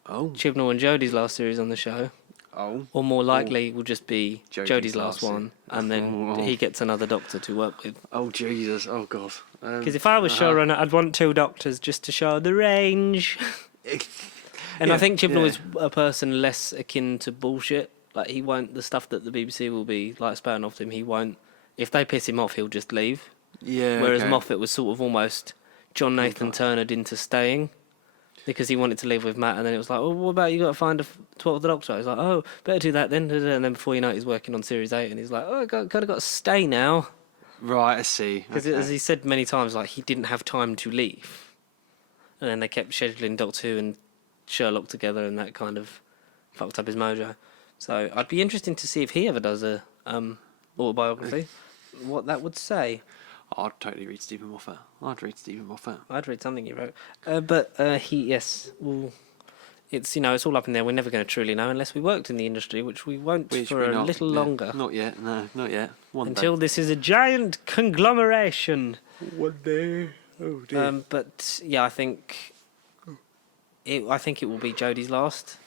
Oh. Chibnall and Jodie's last series on the show. Oh. Or more likely will just be Jodie's Jodie's last last one. And then he gets another doctor to work with. Oh, Jesus. Oh, God. Because if I was showrunner, I'd want 2 doctors just to show the range. And I think Chibnall is a person less akin to bullshit. Like, he won't, the stuff that the BBC will be, like, spouting off to him, he won't. If they piss him off, he'll just leave. Yeah. Whereas Moffat was sort of almost John Nathan Turnered into staying. Because he wanted to live with Matt, and then it was like, oh, what about you got to find a 12th Doctor? I was like, oh, better do that then. And then before you know it, he's working on Series 8, and he's like, oh, I kind of got to stay now. Right, I see. Because as he said many times, like, he didn't have time to leave. And then they kept scheduling Doctor Who and Sherlock together, and that kind of fucked up his mojo. So I'd be interested to see if he ever does a autobiography, what that would say. I'd totally read Stephen Moffat. I'd read something he wrote. It's, it's all up in there. We're never going to truly know unless we worked in the industry, which we won't for a little longer. Not yet, no, not yet. Until this is a giant conglomeration. One day. Oh, dear. But, yeah, I think it will be Jodie's last.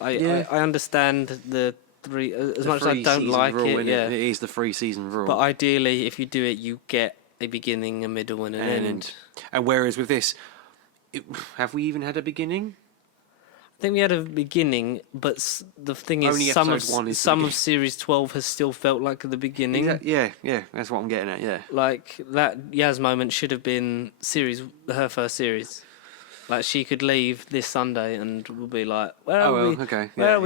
I understand the 3, as much as I don't like it. Yeah. It is the 3-season rule. But ideally, if you do it, you get a beginning, a middle, and an end. And whereas with this, have we even had a beginning? I think we had a beginning, but the thing is, Only some of Series 12 has still felt like the beginning. Yeah, that's what I'm getting at, yeah. Like, that Yaz moment should have been her first series. Like, she could leave this Sunday and we'll be like, we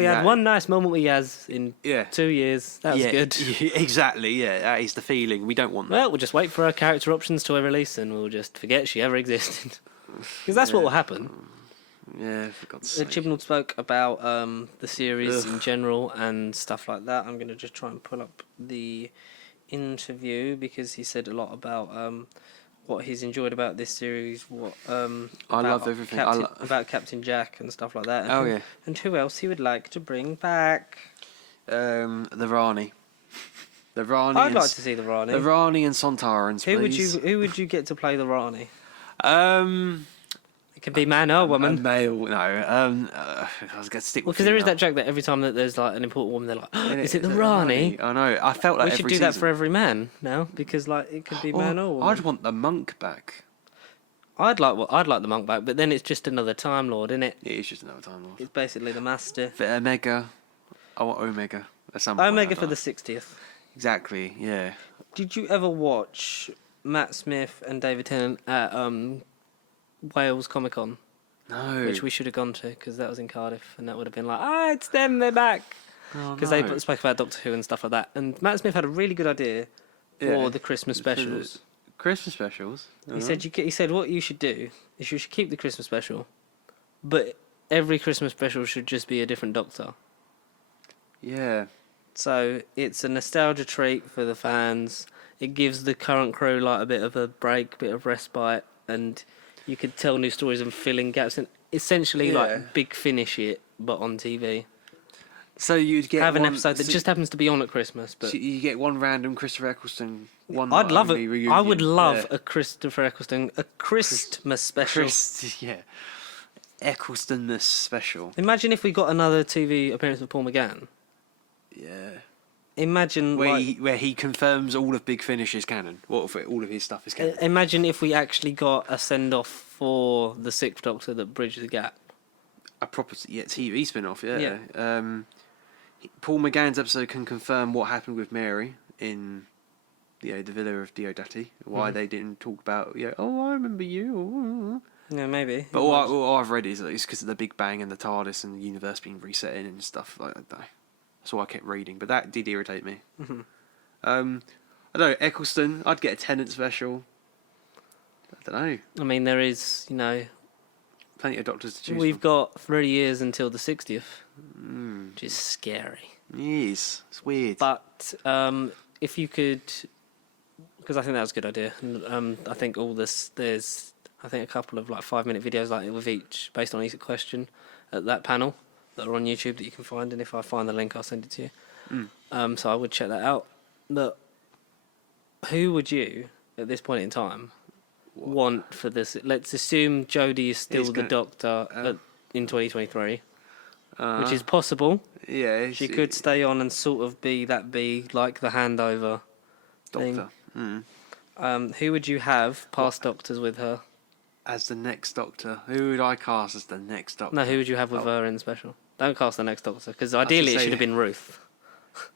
had one nice moment with Yaz in 2 years. That was good. Exactly, yeah. That is the feeling. We don't want that. Well, we'll just wait for her character options to release and we'll just forget she ever existed. Because that's what will happen. Yeah, for God's sake. Chibnall spoke about the series in general and stuff like that. I'm going to just try and pull up the interview because he said a lot about what he's enjoyed about this series. I love everything. About Captain Jack and stuff like that. And who else he would like to bring back? The Rani. The Rani. I'd like to see the Rani. The Rani and Sontarans, please. Who would you get to play the Rani? It could be man or woman. Male, no. I was going to stick with because there is that joke that every time that there's like an important woman, they're like, oh, is it the Rani? I know. I felt like we should do that for every man now because like it could be man or woman. I'd want the monk back. I'd like the monk back, but then it's just another Time Lord, isn't it? Yeah, it's just another Time Lord. It's basically the master. For Omega. I want Omega at some point. Omega for the 60th. Exactly, yeah. Did you ever watch Matt Smith and David Tennant at Wales Comic Con? No. Which we should have gone to because that was in Cardiff and that would have been like, it's them, they're back. Because they spoke about Doctor Who and stuff like that. And Matt Smith had a really good idea for the Christmas specials. Christmas specials. He said what you should do is you should keep the Christmas special, but every Christmas special should just be a different Doctor. Yeah. So it's a nostalgia treat for the fans. It gives the current crew like a bit of a break, bit of respite, and you could tell new stories and fill in gaps. And essentially, like Big Finish it, but on TV. So you'd get an episode that just happens to be on at Christmas, but so you get one random Christopher Eccleston. I'd love it. I would love a Christopher Eccleston, a Christmas special. Eccleston special. Imagine if we got another TV appearance of Paul McGann. Yeah. Imagine where he confirms all of Big Finish's canon. What if all of his stuff is canon? Imagine if we actually got a send off for the Sixth Doctor that bridged the gap. A proper TV spin off. Yeah. Paul McGann's episode can confirm what happened with Mary in the Villa of Diodati. Why they didn't talk about I remember you. Yeah, maybe. But all I've read is it's because of the Big Bang and the TARDIS and the universe being resetting and stuff like that. That's all I kept reading, but that did irritate me. Mm-hmm. I don't know, Eccleston, I'd get a Tennant special. I don't know. I mean, there is, plenty of Doctors to choose We've got 3 years until the 60th, which is scary. Yes, it's weird. But if you could, because I think that was a good idea. I think there's a couple of 5-minute videos with each based on each question at that panel that are on YouTube that you can find, and if I find the link, I'll send it to you. So I would check that out. But who would you, at this point in time, want for this? Let's assume Jodie is still the Doctor in 2023, which is possible. Yeah, she could stay on and sort of be like the handover Doctor. Who would you have past Doctors with her? As the next Doctor? Who would I cast as the next Doctor? No, who would you have with her in the special? Don't cast the next Doctor, because ideally it should have been Ruth.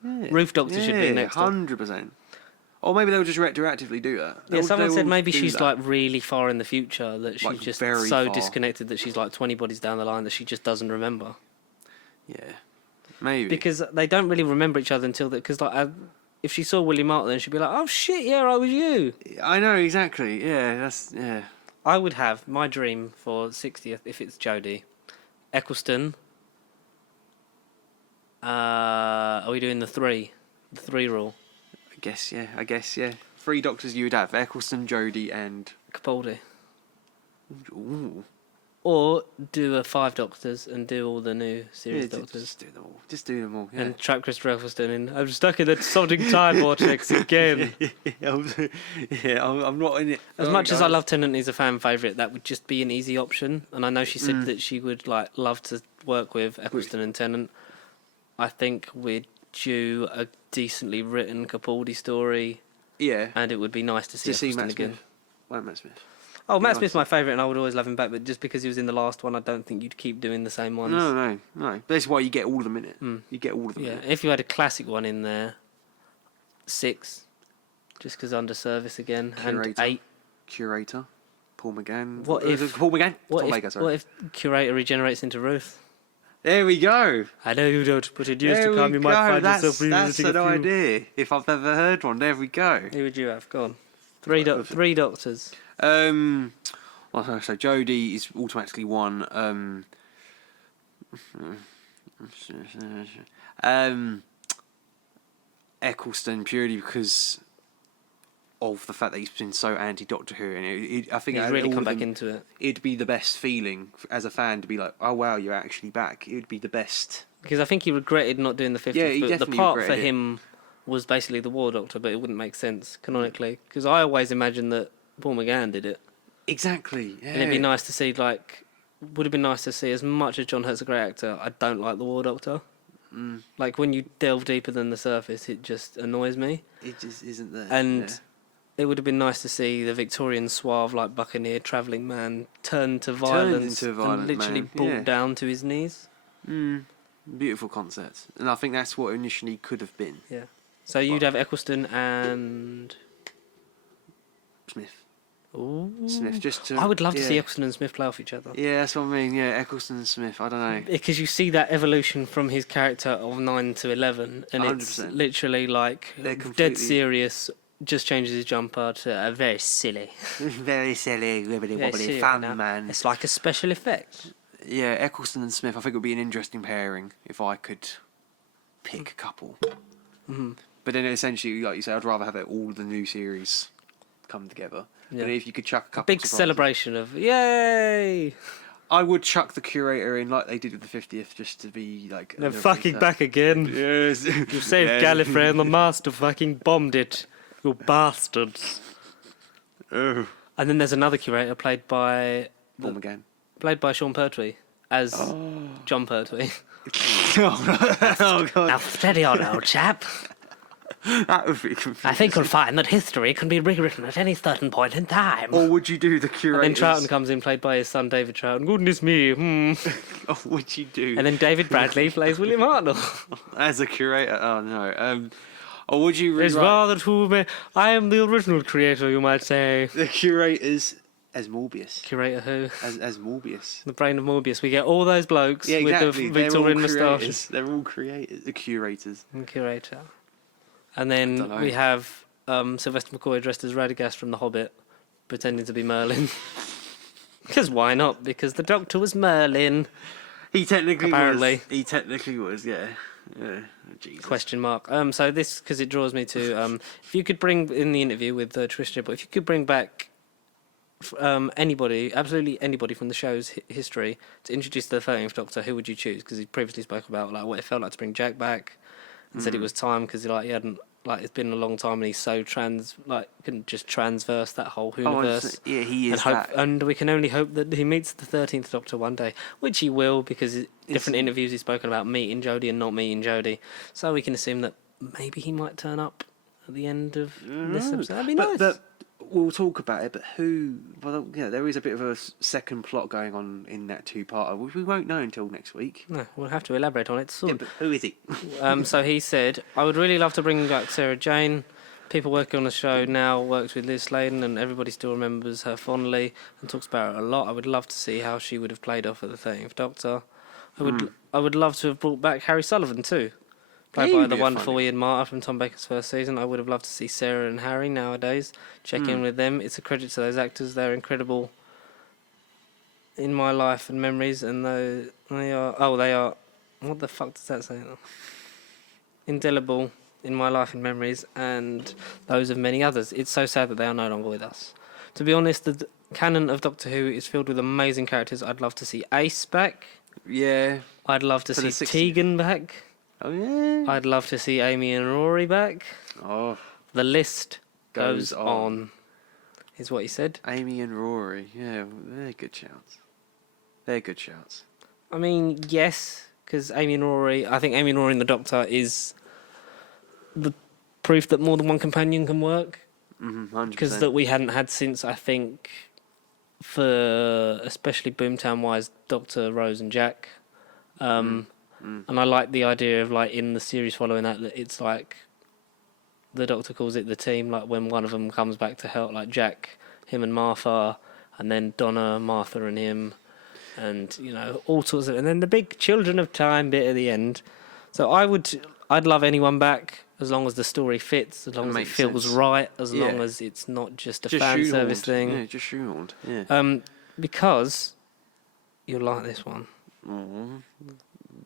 Yeah. Ruth Doctor should be next. 100%. Or maybe they'll just retroactively do that. Someone said maybe she's really far in the future, that she's just so far disconnected that she's 20 bodies down the line that she just doesn't remember. Yeah, maybe. Because they don't really remember each other until because if she saw Willie Martin, then she'd be like, "Oh shit, yeah, I was you." I know exactly. Yeah, I would have my dream for 60th if it's Jodie, Eccleston. Are we doing the three rule? I guess, yeah. 3 Doctors you would have: Eccleston, Jodie, and Capaldi. Ooh. Or do a 5 Doctors and do all the new series Doctors. Just do them all. Yeah. And trap Christopher Eccleston in. I'm stuck in the sodding time vortex again. I'm not in it. As much as I love Tennant, he's a fan favourite. That would just be an easy option. And I know she said that she would love to work with Eccleston and Tennant. I think we'd do a decently written Capaldi story. Yeah. And it would be nice to see Eccleston again. Why Matt Smith? Oh, Matt Smith's my favourite, and I would always love him back. But just because he was in the last one, I don't think you'd keep doing the same ones. No. That's why you get all of them in it. You get all of them. Yeah, if you had a classic one in there, 6, just because under service again, Curator. and 8. Curator, Paul McGann. What if Paul McGann? What if Curator regenerates into Ruth? There we go. I know you don't, but in years to come you might find yourself revisiting That's an idea. If I've ever heard one, there we go. Who would you have? Go on. 3 Doctors. So Jodie is automatically 1. Eccleston, purely because of the fact that he's been so anti-Doctor Who, and I think he's really come back into it. It'd be the best feeling as a fan to be like, "Oh wow, you're actually back." It would be the best, because I think he regretted not doing the 50th. Yeah, he but definitely the part regretted for him was basically the War Doctor, but it wouldn't make sense canonically, because I always imagined that Paul McGann did it. Exactly. Yeah. And it'd be nice to see, would have been nice to see, as much as John Hurt's a great actor, I don't like the War Doctor. When you delve deeper than the surface, it just annoys me. It just isn't there. And it would have been nice to see the Victorian suave, buccaneer, travelling man turn to violence and literally brought down to his knees. Beautiful concept. And I think that's what initially could have been. Yeah. So you'd have Eccleston and Smith. Ooh. Smith, just to... I would love to see Eccleston and Smith play off each other. Yeah, that's what I mean. Yeah, Eccleston and Smith. I don't know. Because you see that evolution from his character of 9 to 11, and 100%. It's literally They're dead serious just changes his jumper to a very silly. Very silly, wibbly-wobbly fun man. It's like a special effect. Yeah, Eccleston and Smith, I think it would be an interesting pairing if I could pick a couple. Mm-hmm. But then essentially, like you say, I'd rather have all the new series come together. Yeah. But if you could chuck a couple big celebration of, yay! I would chuck the curator in like they did with the 50th just to be like... They're fucking back again. Yes. You saved Gallifrey and the Master fucking bombed it. You bastards. Oh. And then there's another curator played by... Bomb again. Played by Sean Pertwee as John Pertwee. Oh, God. Now, steady on, old chap. That would be confusing. I think you'll find that history can be rewritten at any certain point in time. Or would you do the curator? And then Troughton comes in, played by his son David Troughton. Goodness me. Or would you do... And then David Bradley plays William Hartnell. As a curator? Oh, no. Or would you There's rather too many... I am the original creator, you might say. The curators... As Morbius. Curator who? As Morbius. The brain of Morbius. We get all those blokes with the Victorian moustaches. They're all creators. The curators. And curator. And then we have Sylvester McCoy dressed as Radagast from The Hobbit, pretending to be Merlin. Because why not? Because the Doctor was Merlin. He technically apparently was. He technically was, yeah. Jesus. Question mark. So this, because it draws me to, if you could bring, in the interview with Trish Nibble, if you could bring back anybody, absolutely anybody from the show's history to introduce the 13th Doctor, who would you choose? Because he previously spoke about like what it felt like to bring Jack back, and said it was time because he hadn't, like, it's been a long time and he's so couldn't just transverse that whole universe. Yeah, he is. And we can only hope that he meets the 13th Doctor one day, which he will, because different interviews he's spoken about meeting Jodie and not meeting Jodie, so we can assume that maybe he might turn up at the end of this episode. That'd be nice. We'll talk about it, but who... Well, yeah, there is a bit of a second plot going on in that two-parter, which we won't know until next week. No, we'll have to elaborate on it soon. Yeah, but who is he? So he said, I would really love to bring back Sarah Jane. People working on the show now works with Liz Sladen, and everybody still remembers her fondly and talks about her a lot. I would love to see how she would have played off at the 13th Doctor. I would love to have brought back Harry Sullivan too. Played by the wonderful Ian Marter from Tom Baker's first season. I would have loved to see Sarah and Harry nowadays. Check in with them. It's a credit to those actors. They're incredible in my life and memories, and they are... What the fuck does that say? Indelible in my life and memories, and those of many others. It's so sad that they are no longer with us. To be honest, the canon of Doctor Who is filled with amazing characters. I'd love to see Ace back. Yeah. I'd love to see Tegan back. Oh, yeah. I'd love to see Amy and Rory back. Oh. The list goes on, is what he said. Amy and Rory, yeah, they're good shouts. They're good shouts. I mean, yes, because I think Amy and Rory and the Doctor is the proof that more than one companion can work. 100%. Because that we hadn't had since, I think, for especially Boomtown-wise, Doctor, Rose and Jack. And I like the idea of, like, in the series following that it's like the Doctor calls it the team, like when one of them comes back to help, like Jack, him and Martha, and then Donna, Martha and him, and, you know, all sorts of... And then the big Children of Time bit at the end. So I'd love anyone back, as long as the story fits, as long as it feels right, as long as it's not just a fan service thing. Yeah, just shoehorned, yeah. Because you'll like this one.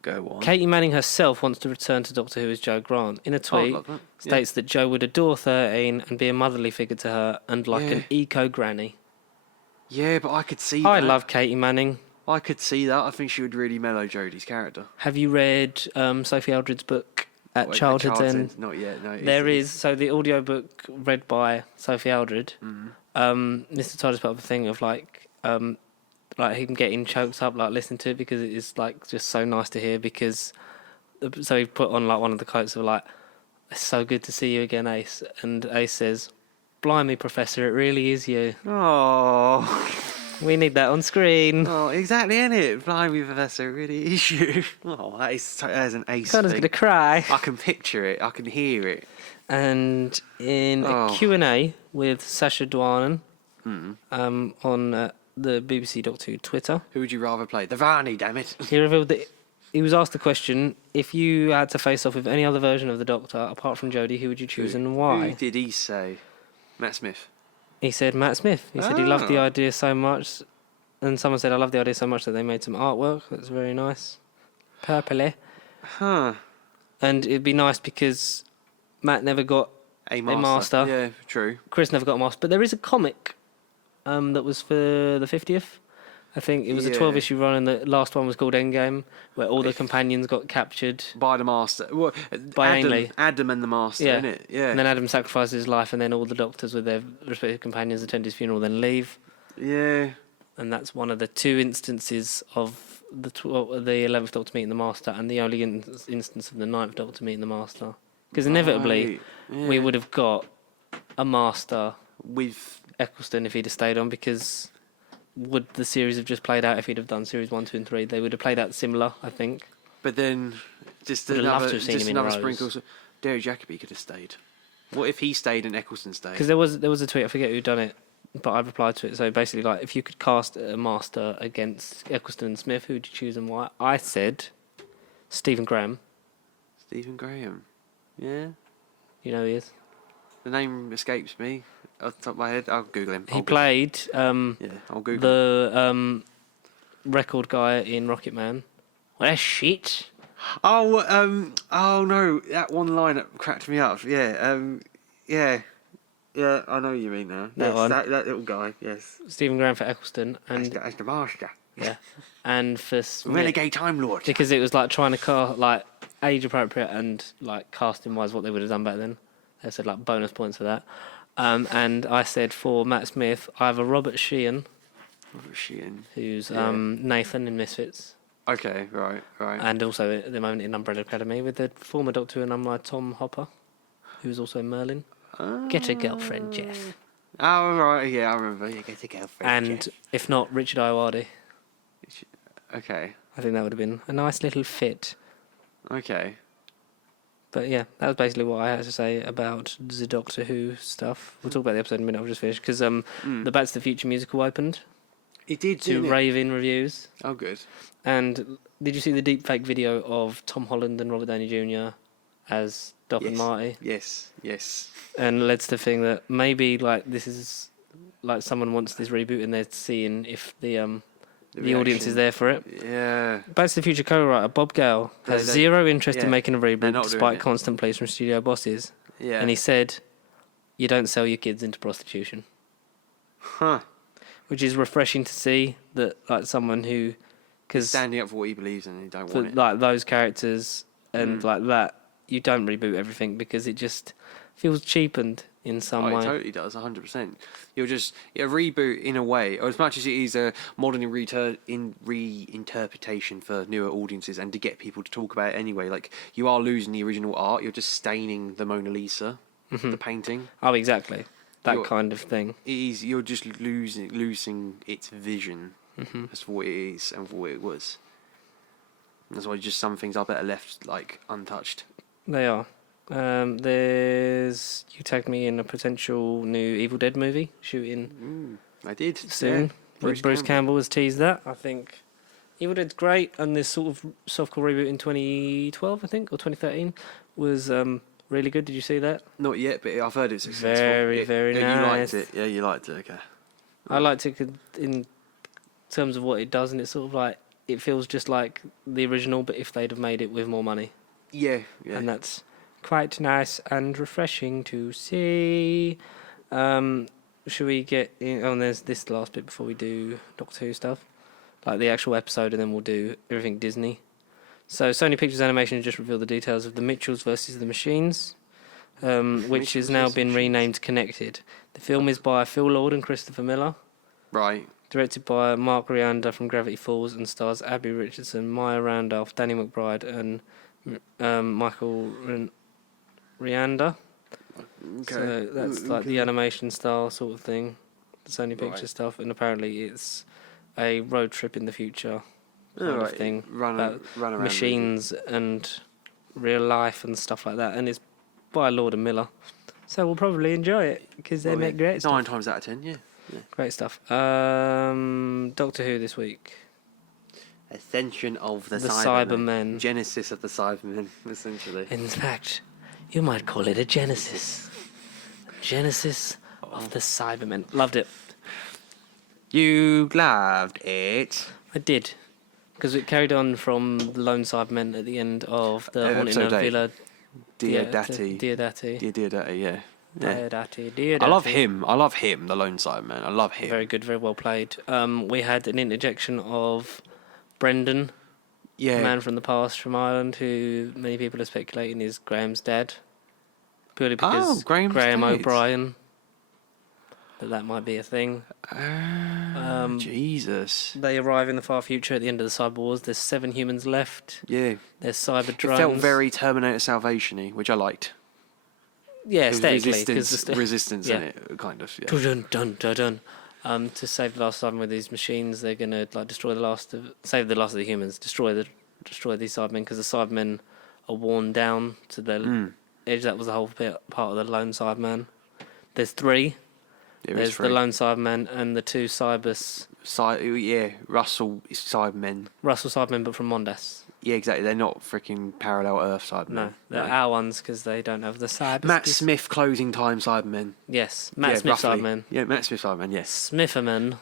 Go on. Katie Manning herself wants to return to Doctor Who as Jo Grant. In a tweet, states that Jo would adore 13 and be a motherly figure to her and like an eco-granny. Yeah, but I could see that. I love Katie Manning. I could see that. I think she would really mellow Jodie's character. Have you read Sophie Aldred's book, At Childhood's End? Not yet, no. There is. So the audiobook read by Sophie Aldred, Mr. Todd has put up a thing of like him getting choked up, like, listening to it, because it is, like, just so nice to hear, because... So he put on, like, one of the quotes of, like, it's so good to see you again, Ace. And Ace says, blimey, Professor, it really is you. Oh, we need that on screen. Oh, exactly, innit? Blimey, Professor, it really is you. Oh, that is an Ace thing. Connor's going to cry. I can picture it. I can hear it. And in a Q&A with Sacha Dhawan on... the BBC Doctor Who Twitter. Who would you rather play? The Varney, damn it. He revealed that he was asked the question: if you had to face off with any other version of the Doctor apart from Jodie, who would you choose and why? Who did he say? Matt Smith. He said Matt Smith. He said he loved the idea so much, and someone said I love the idea so much that they made some artwork. That's very nice, purpley. Huh. And it'd be nice because Matt never got a master. Yeah, true. Chris never got a master, but there is a comic that was for the 50th. I think it was a 12-issue run, and the last one was called Endgame, where all the companions got captured by the Master. Well, by Adam and the Master, innit? Yeah. And then Adam sacrifices his life, and then all the Doctors with their respective companions attend his funeral, then leave. Yeah. And that's one of the 2 instances of the 11th Doctor meeting the Master, and the only instance of the 9th Doctor meeting the Master. Because inevitably, we would have got a Master with Eccleston if he'd have stayed on, because would the series have just played out if he'd have done series 1, 2 and 3? They would have played out similar, I think. But then, just another sprinkle. Derek Jacobi could have stayed. What if he stayed and Eccleston stayed? Because there was a tweet, I forget who done it, but I replied to it. So basically, like, if you could cast a Master against Eccleston and Smith, who would you choose and why? I said Stephen Graham. Stephen Graham. Yeah. You know who he is? The name escapes me off the top of my head. I'll Google him. He played I'll Google the record guy in Rocket Man. Well, that's shit. Oh no, that one line that cracked me up. Yeah, I know what you mean now. That little guy. Yes. Stephen Graham for Eccleston, and as the Master. Yeah, and for Smith, Renegade Time Lord. because it was like trying to cast like age appropriate and like casting wise what they would have done back then. They said like bonus points for that. And I said for Matt Smith, either Robert Sheehan, who's Nathan in Misfits. Okay, right. And also at the moment in Umbrella Academy with the former Doctor and Tom Hopper, who's also in Merlin. Get a girlfriend, Jeff. Oh, right, yeah, I remember. Yeah, get a girlfriend, And Jeff. if not, Richard Ayoade. Okay. I think that would have been a nice little fit. Okay. But yeah, that was basically what I had to say about the Doctor Who stuff. We'll talk about the episode in a minute. I'll just finish because the Back to the Future musical opened. It did to raving reviews. Oh, good. And did you see the deepfake video of Tom Holland and Robert Downey Jr. as Doc and Marty? Yes. And led to the thing that maybe like this is like someone wants this reboot and they're seeing if the audience is there for it. Yeah. Back to the Future co-writer Bob Gale has zero interest in making a reboot despite it. constant pleas from studio bosses. Yeah. And he said, "You don't sell your kids into prostitution." Huh. Which is refreshing to see that like someone who, because standing up for what he believes in, and he don't for, want it. like those characters and like that, you don't reboot everything because it just feels cheapened in some way. It totally does, 100%. You'll just reboot in a way, or as much as it is a modern reinterpretation for newer audiences, and to get people to talk about it anyway. Like you are losing the original art. You're just staining the Mona Lisa, the painting. Oh, exactly. That kind of thing. You're just losing its vision as for what it is and for what it was. And that's why just some things are better left like untouched. They are. There's you tagged me in a potential new Evil Dead movie shooting. I did soon. Yeah. Bruce Campbell has teased that. I think Evil Dead's great, and this sort of softcore reboot in 2012, I think, or 2013 was really good. Did you see that? Not yet, but I've heard it's successful. Very, very nice. You liked it. Yeah, you liked it. Okay. I liked it in terms of what it does, and it's sort of like it feels just like the original, but if they'd have made it with more money. Yeah. And that's quite nice and refreshing to see. Should we get in? Oh, and there's this last bit before we do Doctor Who stuff, like the actual episode, and then we'll do everything Disney. So Sony Pictures Animation has just revealed the details of The Mitchells versus the Machines, which has now been renamed Connected. The film is by Phil Lord and Christopher Miller. Right. Directed by Mark Rianda from Gravity Falls and stars Abby Richardson, Maya Randolph, Danny McBride and Michael Rianda. Okay. So that's like the animation style sort of thing, the Sony Pictures stuff, and apparently it's a road trip in the future kind of thing. Run around machines and real life and stuff like that, and it's by Lord and Miller. So we'll probably enjoy it because they make great stuff. 9 times out of 10, yeah. Great stuff. Doctor Who this week. Ascension of the Cybermen. Genesis of the Cybermen, essentially. In fact, you might call it a Genesis. Genesis of the Cybermen. Loved it. You loved it. I did. Because it carried on from the Lone Cybermen at the end of the Haunting of Villa Diodati. Diodati, yeah. Diodati. I love him, the Lone Cyberman. I love him. Very good, very well played. We had an interjection of Brendan, a man from the past from Ireland, who many people are speculating is Graham's dad. Purely because Graham O'Brien. That might be a thing. Jesus. They arrive in the far future at the end of the Cyber Wars. There's 7 humans left. Yeah. There's cyber drones. It felt very Terminator Salvation-y, which I liked. Yeah, aesthetically. Resistance in it, kind of. Yeah. Dun, dun, dun, dun. To save the last Cybermen with these machines, they're gonna destroy save the last of the humans, destroy these Cybermen, because the Cybermen are worn down to their edge. That was the whole part of the Lone Cyberman. There's 3. There's the Lone Cyberman and the 2 Cybers. Russell Cybermen. Russell Cybermen, but from Mondas. Yeah, exactly. They're not freaking parallel Earth Cybermen. No, they're our ones because they don't have the Cybers. Matt Smith closing time Cybermen. Yes, Matt Smith Cybermen. Yeah, Matt Smith Cybermen, yes. Smithermen.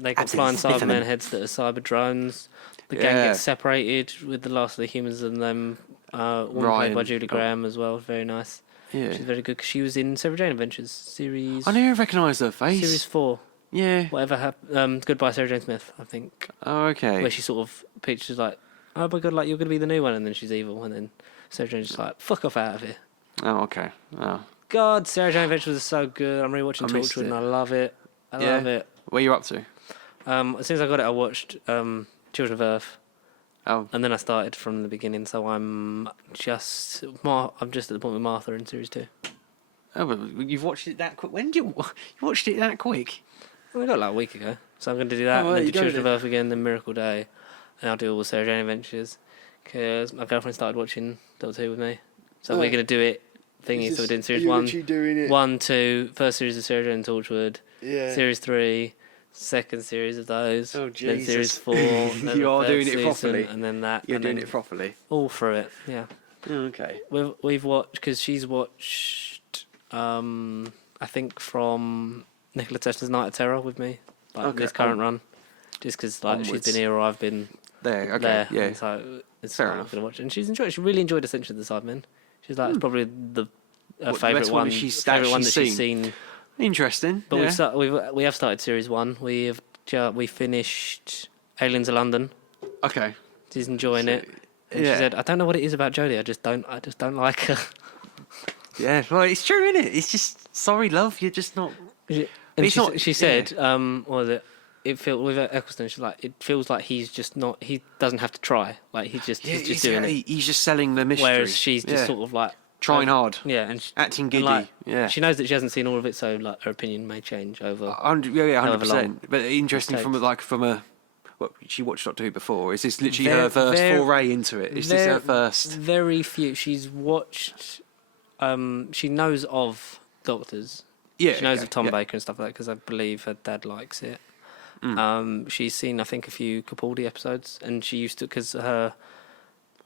They got flying Cybermen heads that are cyber drones. The gang gets separated with the last of the humans and them. One played by Julie Graham as well. Very nice. Yeah. She's very good because she was in Sarah Jane Adventures series. I never recognised her face. Series 4. Yeah. Whatever happened. Goodbye, Sarah Jane Smith, I think. Oh, okay. Where she sort of pictures like, oh my god, like you're going to be the new one, and then she's evil, and then Sarah Jane's just like, fuck off out of here. Oh, okay. Oh. God, Sarah Jane Adventures is so good. I'm rewatching Torchwood and I love it. I love it. What are you up to? As soon as I got it, I watched Children of Earth. Oh. And then I started from the beginning, so I'm just at the point with Martha in series 2. Oh, but you've watched it that quick. When did you watched it that quick? Well, I got it like a week ago, so I'm going to do that. And then do Children of Earth again, then Miracle Day, and I'll do all the Sarah Jane Adventures because my girlfriend started watching Doctor Who with me, so we're going to do it. Thingy, so we're doing series 1, 2, first series of Sarah Jane and Torchwood, series 3. Second series of those. Oh, Jesus. Then series 4. Then you are doing it season, properly. And then that. You're doing it properly. All through it, yeah. Oh, okay. We've watched, because she's watched, I think, from Nicola Tesla's Night of Terror with me, like this current run. Just because she's been here or I've been there. Okay, there, yeah. So it's fair enough. Gonna watch it. And she really enjoyed Ascension of the Cybermen. She's like, it's probably the favourite one. Favourite one that she's seen. Interesting. But we have started series 1. We finished Aliens of London. Okay. She's enjoying it. And she said, I don't know what it is about Jodie. I just don't like her. Yeah, well, it's true, isn't it? It's just sorry, love. You're just not. And she said, what was it? It feels with Eccleston. She's like, it feels like he's just not. He doesn't have to try. Like he's just doing it. He's just selling the mystery. Whereas she's just sort of like trying hard. Yeah, and acting giddy. She knows that she hasn't seen all of it, so like her opinion may change over. 100%. But interesting she watched Doctor Who before. Is this literally her first foray into it? Is this her first? Very few. She's watched. She knows of Doctors. Yeah, she knows of Tom Baker and stuff like that because I believe her dad likes it. She's seen, I think, a few Capaldi episodes, and she used to, because her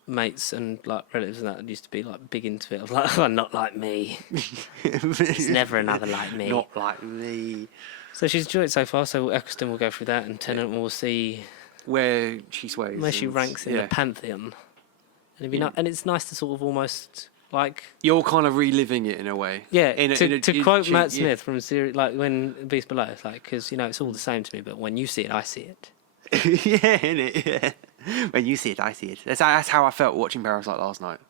mates and like relatives and that used to be like big into it. Of like, oh, not like me. There's never another like me. Not like me. So she's enjoyed it so far. So Eccleston will go through that, and Tennant will see where she sways, where she ranks in the pantheon. And and it's nice to sort of almost. Like you're kind of reliving it in a way. Yeah. To quote Matt Smith from series, like when Beast Below, it's like because it's all the same to me, but when you see it, I see it. Yeah, innit? Yeah. When you see it, I see it. That's how I felt watching Parasite last night.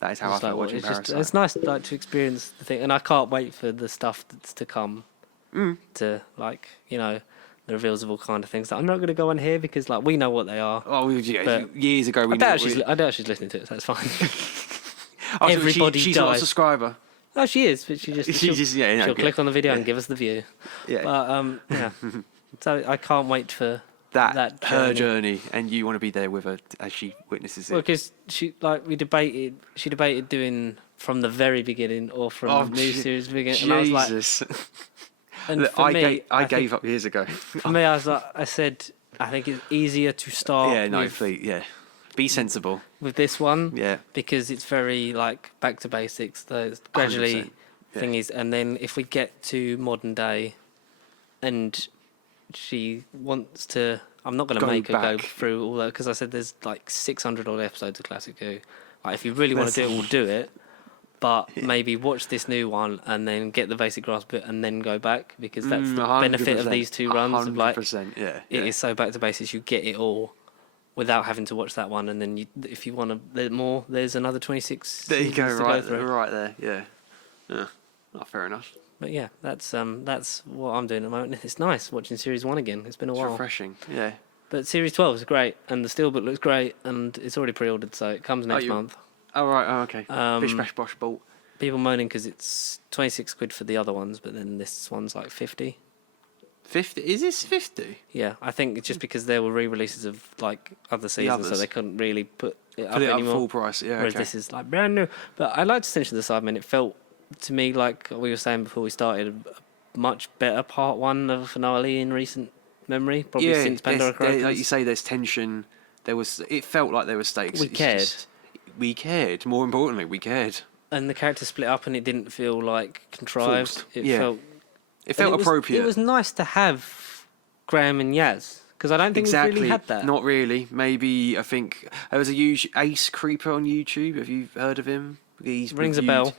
That is how I felt watching Parasite. It's nice to experience the thing, and I can't wait for the stuff that's to come. To the reveals of all kind of things that I'm not going to go on here because we know what they are. Oh, years ago I doubt she's listening to it, so that's fine. Everybody she's not a subscriber. Oh, she is, but she'll click on the video and give us the view. Yeah. But so I can't wait for that journey. Her journey, and you want to be there with her as she witnesses it. Well, because she debated doing from the very beginning or from the new series beginning. And I was like, and look, I gave up years ago. For me, I said I think it's easier to start. Be sensible with this one. Yeah, because it's very like back to basics. There's gradually thingies, and then if we get to modern day, and she wants to, I'm not going to make her go through all that because I said there's like 600 odd episodes of Classic Who. Like if you really want to do it, we'll do it. But maybe watch this new one and then get the basic grasp of it and then go back because that's the benefit of these two runs. Of like, it is so back to basics, you get it all without having to watch that one. And then if you want to more, there's another 26. There you go, right there. Yeah. Not fair enough. But yeah, that's what I'm doing at the moment. It's nice watching Series 1 again. It's been a while. It's refreshing, yeah. But Series 12 is great, and the steelbook looks great, and it's already pre-ordered, so it comes next month. Oh, right. Oh, okay. Bish, bash, bosh, bolt. People moaning because it's 26 quid for the other ones, but then this one's like 50. 50? Is this 50? Yeah, I think it's just because there were re-releases of like other seasons, so they couldn't really put it up anymore. Full price, yeah. Whereas this is like brand new. But I liked Ascension of the Cybermen. It felt to me like we were saying before we started, a much better part one of a finale in recent memory, probably since Pandora Chronicles. Like you say, there's tension. It felt like there were stakes. We cared. More importantly, we cared. And the characters split up, and it didn't feel like contrived. Forced. It felt appropriate. It was nice to have Graham and Yaz because I don't think we really had that. Not really. Maybe I think there was a huge Ace Creeper on YouTube. Have you heard of him? Rings a bell.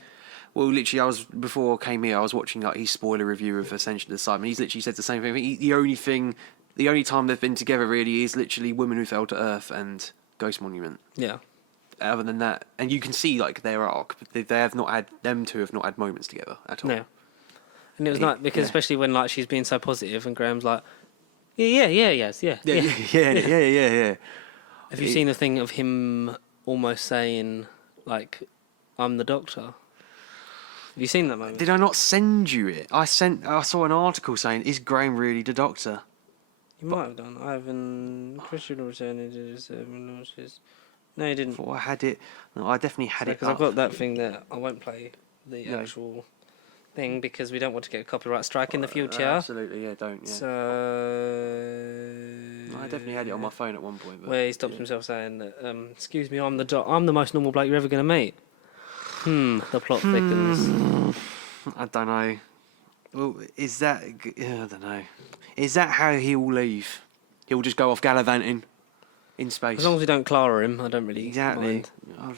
Well, literally, before I came here, I was watching like his spoiler review of Ascension of the Cybermen. He's literally said the same thing. The only time they've been together really is literally Women Who Fell to Earth and Ghost Monument. Yeah. Other than that, and you can see like their arc, but they have not had them two have not had moments together at all. No. And it was nice because especially when like she's being so positive and Graham's like, yeah. Have you seen the thing of him almost saying like, "I'm the Doctor"? Have you seen that moment? Did I not send you it? I saw an article saying, "Is Graham really the Doctor?" You might have done. Ivan Christian returning to his launches. No, you didn't. I had it. No, I definitely had it. Because I've got that thing there. I won't play the actual thing because we don't want to get a copyright strike in the future. Absolutely, don't. Yeah. So I definitely had it on my phone at one point. But, where he stops himself saying that, "Excuse me, I'm the most normal bloke you're ever going to meet." The plot thickens. I don't know. Well, is that? I don't know. Is that how he'll leave? He'll just go off gallivanting in space. As long as we don't Clara him, I don't really mind. I don't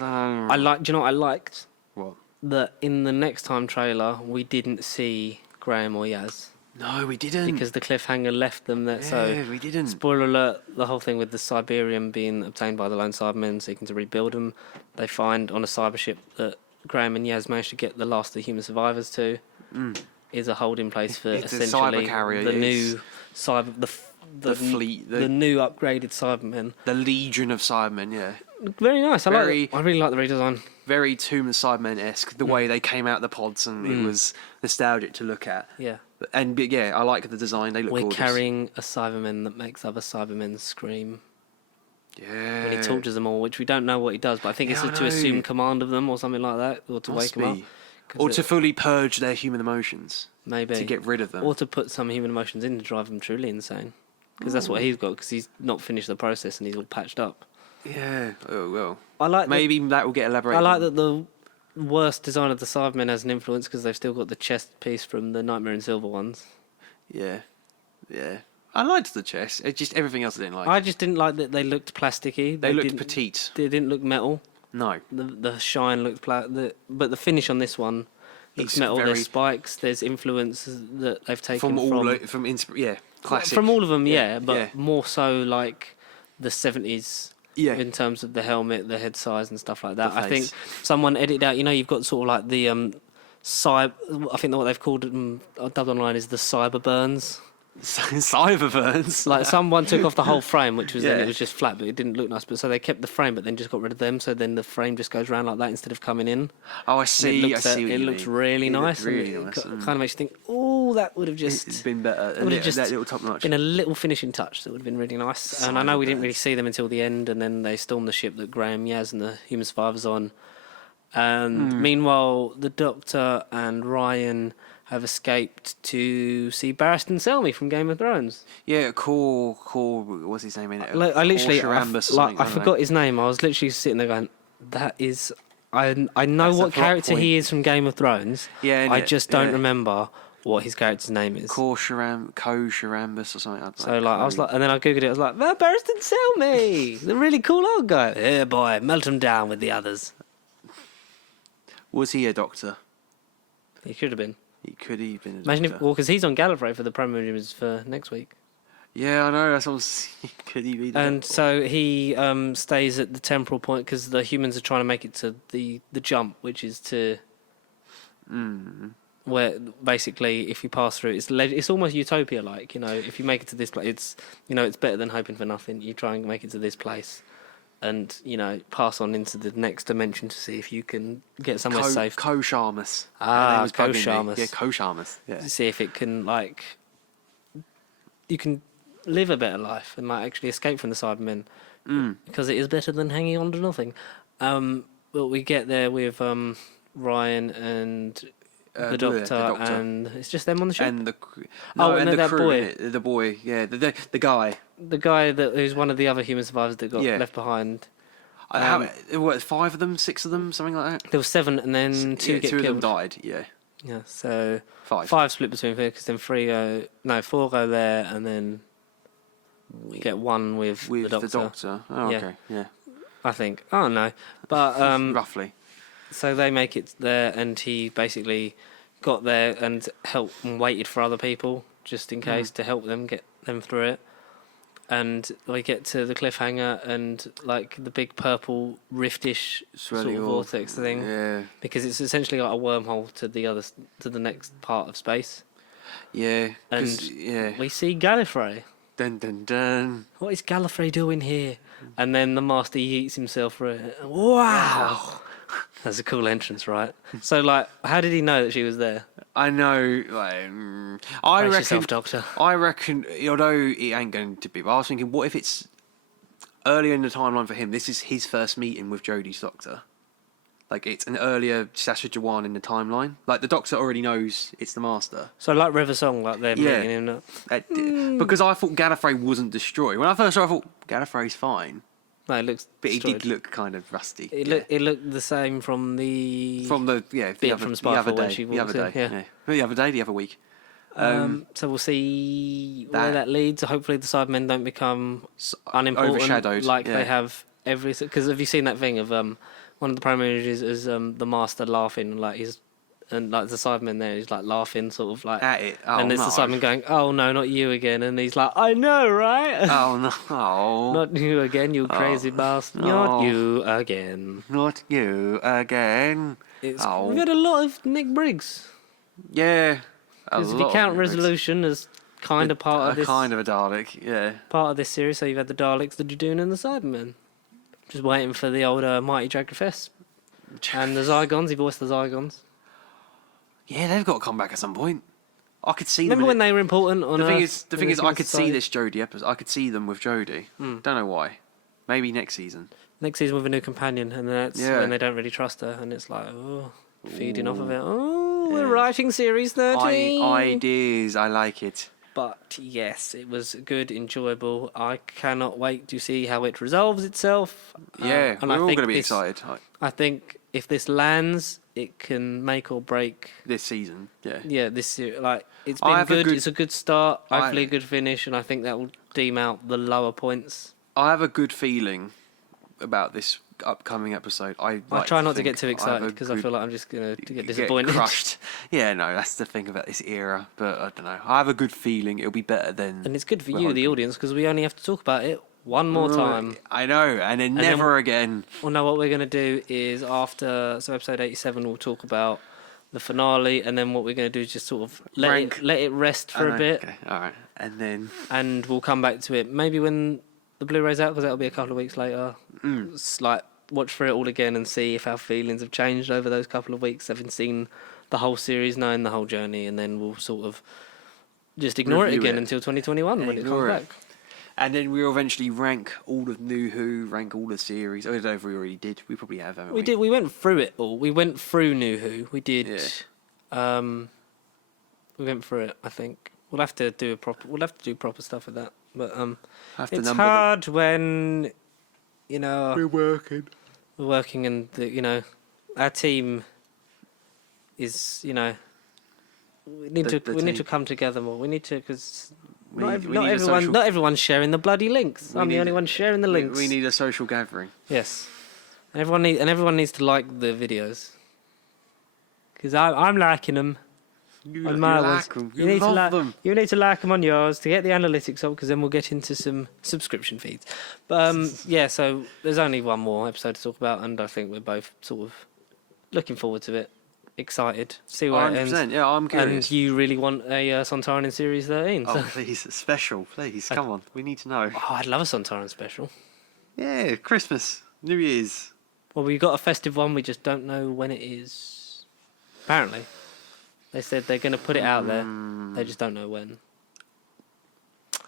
know. Do you know what I liked? What? That in the next time trailer we didn't see Graham or Yaz. No, we didn't. Because the cliffhanger left them there. So we didn't. Spoiler alert: the whole thing with the Siberian being obtained by the lone Cybermen, seeking to rebuild them. They find on a cyber ship that Graham and Yaz managed to get the last of the human survivors to. Is a holding place for essentially the new cyber the fleet, the new upgraded Cybermen, the Legion of Cybermen. Yeah, very nice. I really like the redesign. Very Tomb of Cybermen-esque. The way they came out the pods and it was nostalgic to look at. Yeah, and I like the design. They look gorgeous. We're carrying a Cyberman that makes other Cybermen scream. Yeah, when he tortures them all, which we don't know what he does, but I think it's to assume command of them or something like that, or to wake them up. Or to fully purge their human emotions. Maybe. To get rid of them. Or to put some human emotions in to drive them truly insane. Because that's what he's got, because he's not finished the process and he's all patched up. Yeah, oh well. Maybe that will get elaborated. I like that the worst design of the Cybermen has an influence because they've still got the chest piece from the Nightmare in Silver ones. Yeah. I liked the chest. It's just everything else I didn't like. I just didn't like that they looked plasticky. They looked petite. They didn't look metal. No. The shine looked but the finish on this one looks metal. There's spikes. There's influence that they've taken classic. From all of them, but more so like the 70s. Yeah. In terms of the helmet, the head size, and stuff like that. I think someone edited out. You've got sort of like the cyber. I think what they've called them dubbed online is the cyber burns. Cyber burns. Like someone took off the whole frame, which was then it was just flat, but it didn't look nice. But so they kept the frame, but then just got rid of them. So then the frame just goes around like that instead of coming in. Oh, I see. It looks really nice. Really nice. Kind of makes you think, oh, that would have just been better. Would have just that little top notch. Been a little finishing touch that would have been really nice. And I know we didn't really see them until the end, and then they stormed the ship that Graham, Yaz, and the human survivors on. And meanwhile, the Doctor and Ryan have escaped to see Barristan Selmy from Game of Thrones. Yeah, cool. What's his name in it? I literally, I I forgot his name. I was literally sitting there going, "That is." I know That's what the plot character point. he is from Game of Thrones. Yeah, I innit? just don't Yeah. remember what his character's name is. Co-Sharambus or something. I don't So know. I was like, and then I googled it. I was like, Barristan Selmy, the really cool old guy. Yeah, boy, melt him down with the others. Was he a doctor? He could have been. He could have been a Imagine doctor. if, well, because he's on Gallifrey for the promo images for next week. Yeah, I know. That's what could he be? And so he stays at the temporal point because the humans are trying to make it to the jump, which is to where basically if you pass through, it's almost utopia-like. You know, if you make it to this place, it's better than hoping for nothing. You try and make it to this place, and pass on into the next dimension to see if you can get somewhere safe. Co-Sharmus. Co-Sharmus. Yeah, Co-Sharmus. Yeah. To see if it can you can live a better life and actually escape from the Cybermen because it is better than hanging on to nothing. But we get there with Ryan and the Doctor, and it's just them on the ship. And the crew, boy. The boy, yeah, the guy. The guy who's one of the other human survivors that got left behind. What, 5 of them, 6 of them, something like that? There were 7, and then 2 get killed. 2 of them died, yeah. Yeah, so 5 split between 4, because then 4 go there, and then we get 1 with the Doctor. Oh, okay, yeah. I think. I don't know. But roughly. So they make it there, and he basically got there and helped and waited for other people just in case to help them get them through it. And we get to the cliffhanger and the big purple riftish sort of vortex thing. Yeah. Because it's essentially like a wormhole to the next part of space. Yeah. And we see Gallifrey. Dun dun dun. What is Gallifrey doing here? And then the Master yeets himself through it. Wow. That's a cool entrance, right? So, how did he know that she was there? I know. I reckon, yourself, Doctor. I reckon, although it ain't going to be, but I was thinking, what if it's earlier in the timeline for him? This is his first meeting with Jodie's Doctor. It's an earlier Sasha Jawan in the timeline. The Doctor already knows it's the Master. So, River Song, they're meeting him. Because I thought Gallifrey wasn't destroyed. When I first saw it, I thought Gallifrey's fine. No, it looks. But destroyed. He did look kind of rusty. It looked the same from the bit from Spyfall when she walked in. The other week. So we'll see where that leads. Hopefully, the Cybermen don't become unimportant, overshadowed, they have everything. Because have you seen that thing of one of the prime images is the Master laughing the Cybermen there, he's laughing sort of at it. Oh, and there's no. the Cyberman going, "Oh no, not you again," and he's like, "I know, right?" Oh no, not you again, you crazy bastard! Not you again. Not you again. We've had a lot of Nick Briggs. Yeah. Because if you count Resolution as kind of part of this, kind of a Dalek, yeah. Part of this series, so you've had the Daleks, the Judoon, and the Cybermen. Just waiting for the old Mighty Jagrafess. And the Zygons, he voiced the Zygons. Yeah, they've got to come back at some point. I could see them. Remember when they were important on Earth? The thing is, I could see this Jodie episode. I could see them with Jodie. Don't know why. Maybe next season. Next season with a new companion, and that's when they don't really trust her, and it's feeding off of it. We're writing series 13. Ideas, I like it. But yes, it was good, enjoyable. I cannot wait to see how it resolves itself. Yeah, and we're all going to be excited. I think if this lands, it can make or break this season. Yeah. Yeah, this year, it's been good. It's a good start. Hopefully, a good finish, and I think that will deem out the lower points. I have a good feeling about this upcoming episode. I try not to get too excited because I feel like I'm just going to get disappointed. Get crushed. Yeah, no, that's the thing about this era. But I don't know. I have a good feeling it'll be better than. And it's good for you, the audience, because we only have to talk about it one more time. I know, and then never again. Well, no, what we're going to do is so episode 87, we'll talk about the finale, and then what we're going to do is just sort of let it rest for a bit. Okay, all right, and we'll come back to it maybe when the Blu-ray's out, because that'll be a couple of weeks later. It's watch for it all again and see if our feelings have changed over those couple of weeks, having seen the whole series, knowing the whole journey, and then we'll sort of just ignore it again until 2021 when it comes back. And then we'll eventually rank all of New Who, rank all the series. I don't know if we already did. We probably have, haven't we? We did. We went through it all. We went through New Who. We did. Yeah. We went through it. I think we'll have to do proper stuff with that. But It's hard when we're working. We're working, and our team is we need to come together more. We need to because. Not everyone's sharing the bloody links. I'm the only one sharing the links. We need a social gathering. Yes, and everyone needs to like the videos because I'm liking them. You like them. You love them. You need to like them on yours to get the analytics up because then we'll get into some subscription feeds. But yeah, so there's only one more episode to talk about, and I think we're both sort of looking forward to it. Excited, see where it ends. Yeah, I'm curious. And you really want a Sontaran in Series 13? Oh, please, special, please, come on. We need to know. Oh, I'd love a Sontaran special. Yeah, Christmas, New Year's. Well, we got a festive one. We just don't know when it is. Apparently, they said they're going to put it out there. They just don't know when.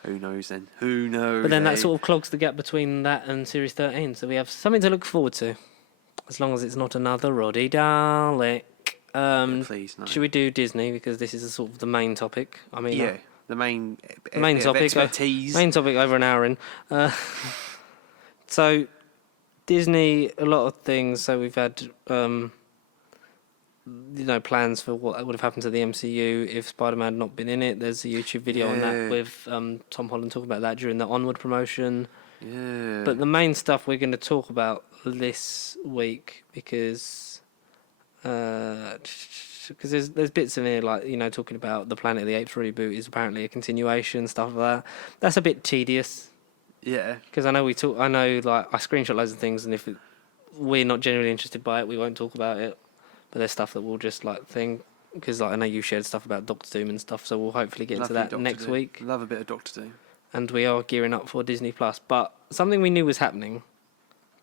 Who knows then? Who knows? But then that sort of clogs the gap between that and Series 13. So we have something to look forward to, as long as it's not another Roddy Dalek. Please, no. Should we do Disney because this is sort of the main topic? I mean, yeah, the main topic. Expertise. Main topic over an hour in. So Disney, a lot of things. So we've had plans for what would have happened to the MCU if Spider-Man had not been in it. There's a YouTube video on that with Tom Holland talking about that during the Onward promotion. Yeah. But the main stuff we're going to talk about this week because there's bits in here like talking about the Planet of the Apes reboot is apparently a continuation, stuff like that. That's a bit tedious. Yeah. Because I know I screenshot loads of things, and if we're not generally interested by it, we won't talk about it. But there's stuff that we'll just because I know you shared stuff about Doctor Doom and stuff, so we'll hopefully get into that next week. Love a bit of Doctor Doom. And we are gearing up for Disney Plus, but something we knew was happening,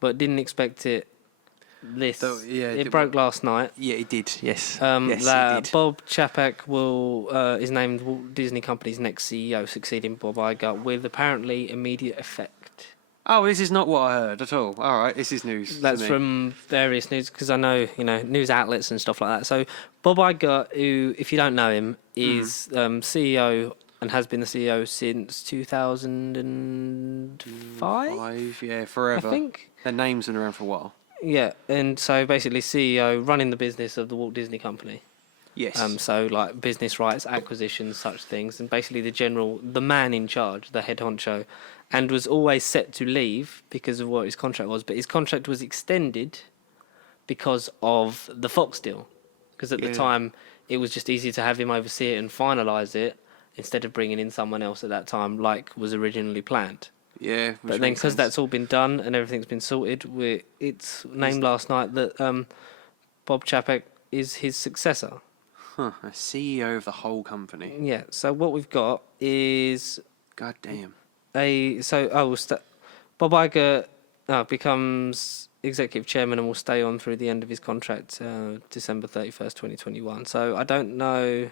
but didn't expect it. It broke last night. Yeah, it did. Yes. Yes, it did. Bob Chapek is named Walt Disney Company's next CEO, succeeding Bob Iger with apparently immediate effect. Oh, this is not what I heard at all. All right, this is news. That's from various news because I know news outlets and stuff like that. So Bob Iger, who, if you don't know him, is CEO and has been the CEO since 2005. Yeah, forever. I think their name's been around for a while. Yeah, and so basically CEO running the business of the Walt Disney Company. Yes. So like business rights, acquisitions, such things, and basically the man in charge, the head honcho, and was always set to leave because of what his contract was. But his contract was extended because of the Fox deal. Because at the time, it was just easier to have him oversee it and finalise it instead of bringing in someone else at that time, like was originally planned. Yeah, but then because that's all been done and everything's been sorted, it's named last night that Bob Chapek is his successor. A CEO of the whole company. Yeah. So what we've got is God damn. Bob Iger becomes executive chairman and will stay on through the end of his contract, December 31st, 2021. So I don't know.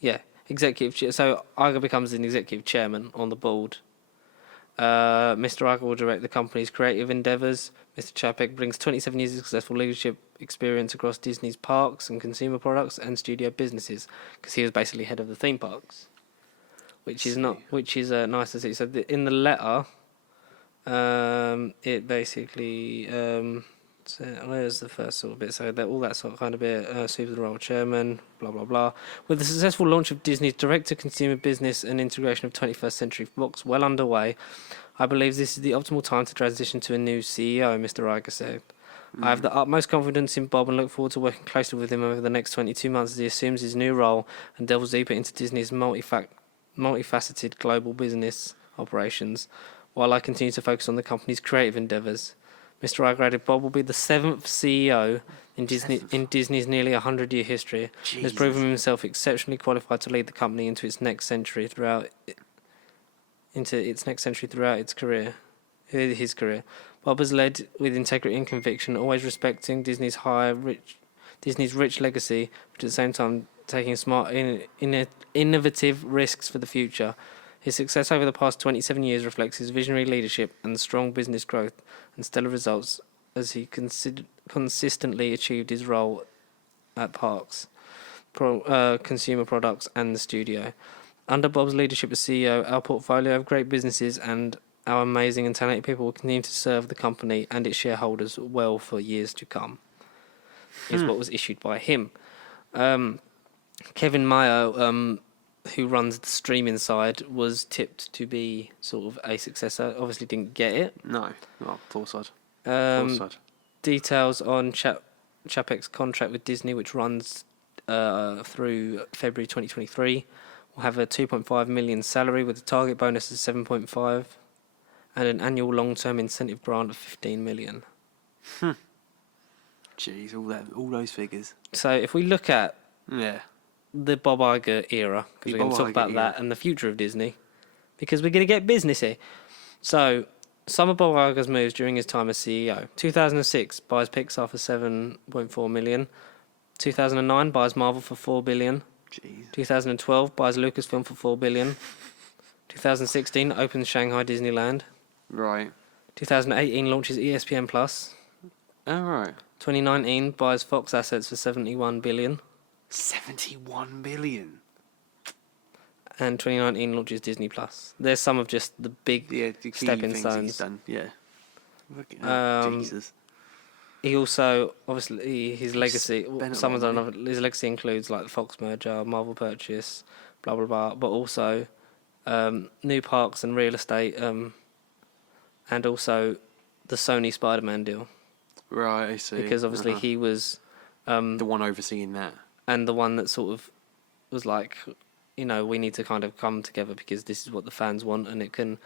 Yeah, so Iger becomes an executive chairman on the board. Mr. Iger will direct the company's creative endeavours. Mr. Chapek brings 27 years of successful leadership experience across Disney's parks and consumer products and studio businesses, because he was basically head of the theme parks, which is nice to see. So in the letter, it basically so where's the first sort of bit? So that all that sort of kind of bit, super the role chairman, blah blah blah. With the successful launch of Disney's direct-to-consumer business and integration of 21st Century Fox well underway, I believe this is the optimal time to transition to a new CEO, Mr. Iger said. I have the utmost confidence in Bob and look forward to working closely with him over the next 22 months as he assumes his new role and delves deeper into Disney's multifaceted global business operations, while I continue to focus on the company's creative endeavours. Mr. Iger added, Bob will be the 7th CEO in Disney's nearly 100-year history. He has proven himself exceptionally qualified to lead the company into its next century throughout his career. Bob has led with integrity and conviction, always respecting Disney's rich legacy, but at the same time taking smart, innovative risks for the future. His success over the past 27 years reflects his visionary leadership and strong business growth and stellar results as he consistently achieved his role at parks, consumer products, and the studio. Under Bob's leadership as CEO, our portfolio of great businesses and our amazing and talented people will continue to serve the company and its shareholders well for years to come, is what was issued by him. Kevin Mayo, who runs the streaming side, was tipped to be sort of a successor. Obviously didn't get it. No, well, thought Details on Chapek's contract with Disney, which runs through February 2023, will have a 2.5 million salary with a target bonus of 7.5 and an annual long-term incentive grant of 15 million. Jeez, all those figures. So if we look at the Bob Iger era, because we're going to talk about that and the future of Disney, because we're going to get businessy. So some of Bob Iger's moves during his time as CEO. 2006, buys Pixar for 7.4 million. 2009, buys Marvel for 4 billion. Jeez. 2012, buys Lucasfilm for 4 billion. 2016, opens Shanghai Disneyland. Right. 2018, launches ESPN Plus. Oh, right. 2019, buys Fox assets for 71 billion. 71 billion. And 2019 launches Disney Plus. There's some of just the big stepping stones. He's done. Yeah. Jesus. He also, obviously, his legacy. His legacy includes like the Fox merger, Marvel purchase, blah blah blah. But also, new parks and real estate, and also the Sony Spider-Man deal. Right, I see. Because obviously he was the one overseeing that, and the one that sort of was like, we need to kind of come together because this is what the fans want, and it can,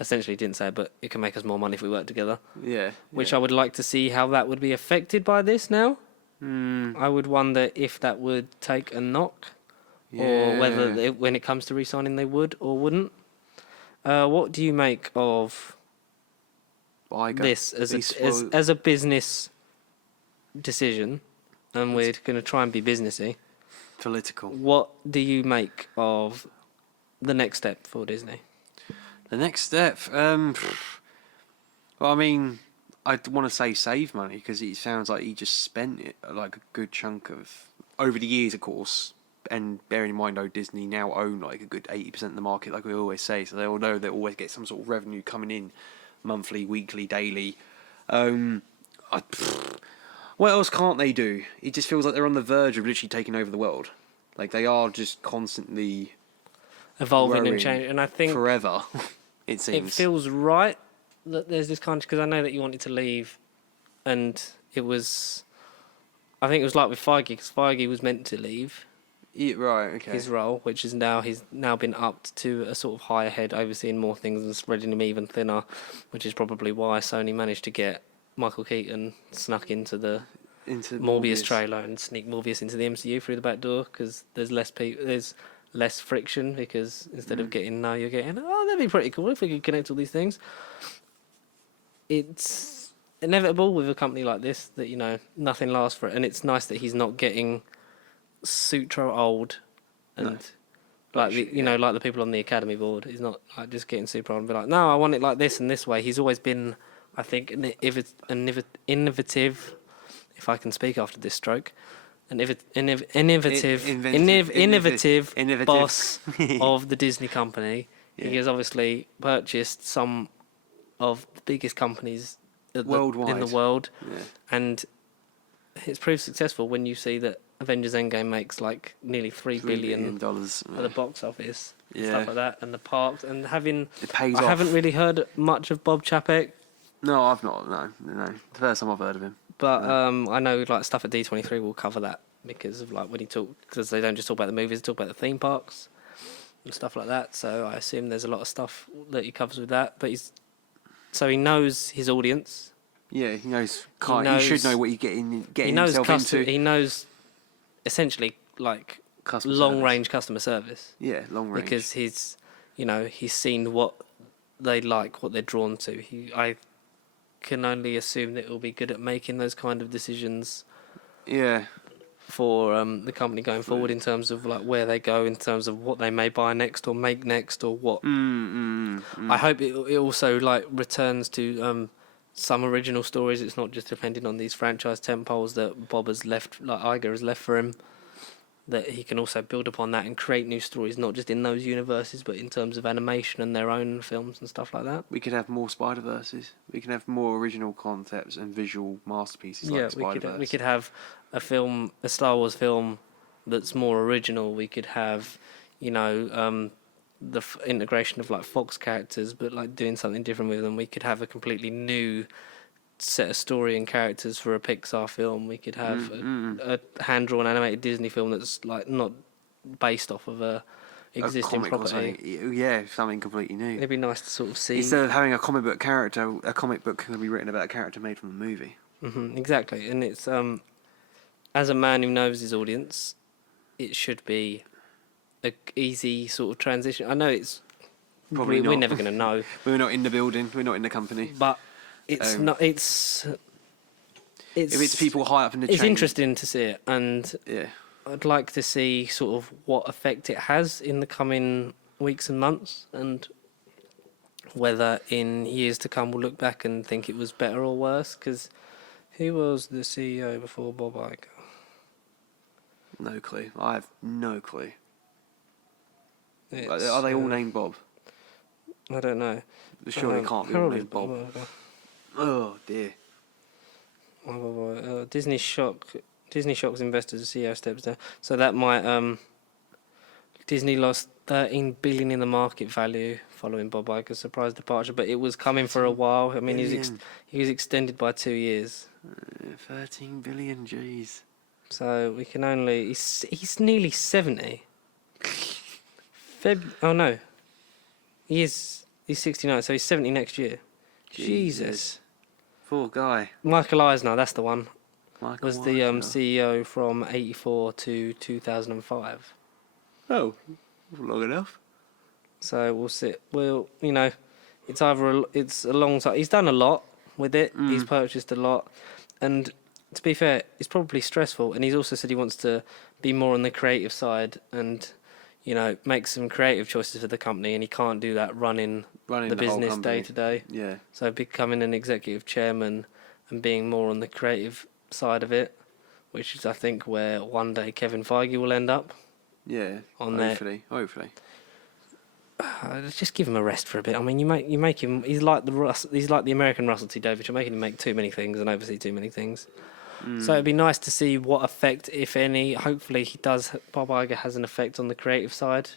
essentially didn't say it, but it can make us more money if we work together. Yeah. Which I would like to see how that would be affected by this now. I would wonder if that would take a knock, or whether when it comes to re-signing they would or wouldn't. What do you make of this as a business decision? And we're going to try and be businessy. Political. What do you make of the next step for Disney? The next step? Well, I mean, I'd want to say save money, because it sounds like he just spent it, like a good chunk of, over the years, of course, and bearing in mind, Disney now own like a good 80% of the market, like we always say, so they all know they always get some sort of revenue coming in, monthly, weekly, daily. What else can't they do? It just feels like they're on the verge of literally taking over the world. Like, they are just constantly evolving and changing. And I think forever, it seems. It feels right that there's this kind of... Because I know that you wanted to leave, and it was... I think it was like with Feige, because Feige was meant to leave. Yeah, right, okay. His role, which is now... He's now been upped to a sort of higher head, overseeing more things and spreading them even thinner, which is probably why Sony managed to get Michael Keaton snuck into the Morbius trailer and sneak Morbius into the MCU through the back door, because there's less friction, because instead of getting you're getting, that'd be pretty cool if we could connect all these things. It's inevitable with a company like this that, nothing lasts for it, and it's nice that he's not getting super old and like the people on the Academy board. He's not like just getting super old and be like, no, I want it like this and this way. He's always been, I think, an innovative, if I can speak after this stroke, an innovative boss of the Disney company. Yeah. He has obviously purchased some of the biggest companies worldwide in the world, and it's proved successful when you see that Avengers Endgame makes like nearly $3 billion at the box office, stuff like that, and the parks, and having it pays I off. haven't really heard much of Bob Chapek. No, I've not. No. The first time I've heard of him. But I know like stuff at D23 will cover that, because of like when he because they don't just talk about the movies, they talk about the theme parks and stuff like that. So I assume there's a lot of stuff that he covers with that. But he knows his audience. Yeah, he knows. He should know what he's getting himself into. He knows essentially like long range customer service. Yeah, long range. Because he's seen what they like, what they're drawn to. I can only assume that he'll be good at making those kind of decisions. Yeah. for the company going forward in terms of like where they go, in terms of what they may buy next or make next or what. I hope it also like returns to some original stories. It's not just depending on these franchise tentpoles that Bob has left, like Iger has left for him. That he can also build upon that and create new stories, not just in those universes, but in terms of animation and their own films and stuff like that. We could have more Spider-Verses. We can have more original concepts and visual masterpieces like Spider-Verse. We could have a Star Wars film that's more original. We could have, the integration of like Fox characters, but like doing something different with them. We could have a completely new set of story and characters for a Pixar film. We could have a hand-drawn animated Disney film that's like not based off of a existing property. Yeah, something completely new. It'd be nice to sort of see. Instead of having a comic book character, a comic book can be written about a character made from the movie. Exactly, and it's as a man who knows his audience, it should be a easy sort of transition. I know it's probably we're never going to know. We're not in the building. We're not in the company. But it's not. It's if it's people high up in the chain. It's interesting to see it, and yeah, I'd like to see sort of what effect it has in the coming weeks and months, and whether in years to come we'll look back and think it was better or worse. Because who was the CEO before Bob Iger? No clue. I have no clue. It's, are they all named Bob? I don't know. Surely can't be all named Bob. Oh dear. Disney shocks investors. The CEO steps down. So that might. Disney lost $13 billion in the market value following Bob Iger's surprise departure, but it was coming for a while. I mean, he was extended by 2 years. 13 billion, jeez. So we can only. He's nearly 70. Oh no. He's 69, so he's 70 next year. Jesus. Poor guy. Michael Eisner, that's the one. Was the Eisner. CEO from 84 to 2005. Oh, long enough. So we'll see. It's it's a long time. He's done a lot with it. He's purchased a lot, and to be fair, it's probably stressful. And he's also said he wants to be more on the creative side and make some creative choices for the company, and he can't do that running the business day to day. Yeah. So becoming an executive chairman and being more on the creative side of it, which is I think where one day Kevin Feige will end up. Yeah. Hopefully. Just give him a rest for a bit. I mean, you make him. He's like the American Russell T Davies. You're making him make too many things and oversee too many things. So it'd be nice to see what effect, if any. Hopefully, Bob Iger has an effect on the creative side.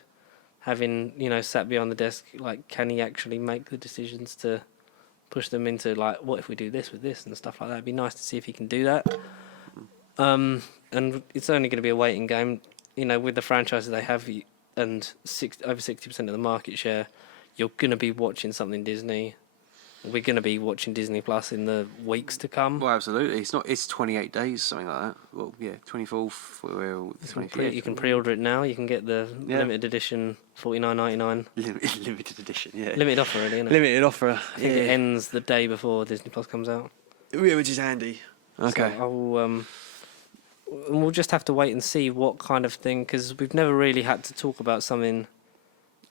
Having sat behind the desk, like, can he actually make the decisions to push them into like, what if we do this with this and stuff like that? It'd be nice to see if he can do that. And it's only going to be a waiting game. With the franchises they have, and over 60% of the market share, you're going to be watching something Disney. We're going to be watching Disney Plus in the weeks to come. Well, absolutely. It's 28 days, something like that. Well, yeah, 24th. You can pre-order it now. You can get the limited edition, $49.99. Limited edition, yeah. Limited offer, really, isn't it? Limited offer. I think it ends the day before Disney Plus comes out. Yeah, which is handy. Okay. So we'll just have to wait and see what kind of thing, because we've never really had to talk about something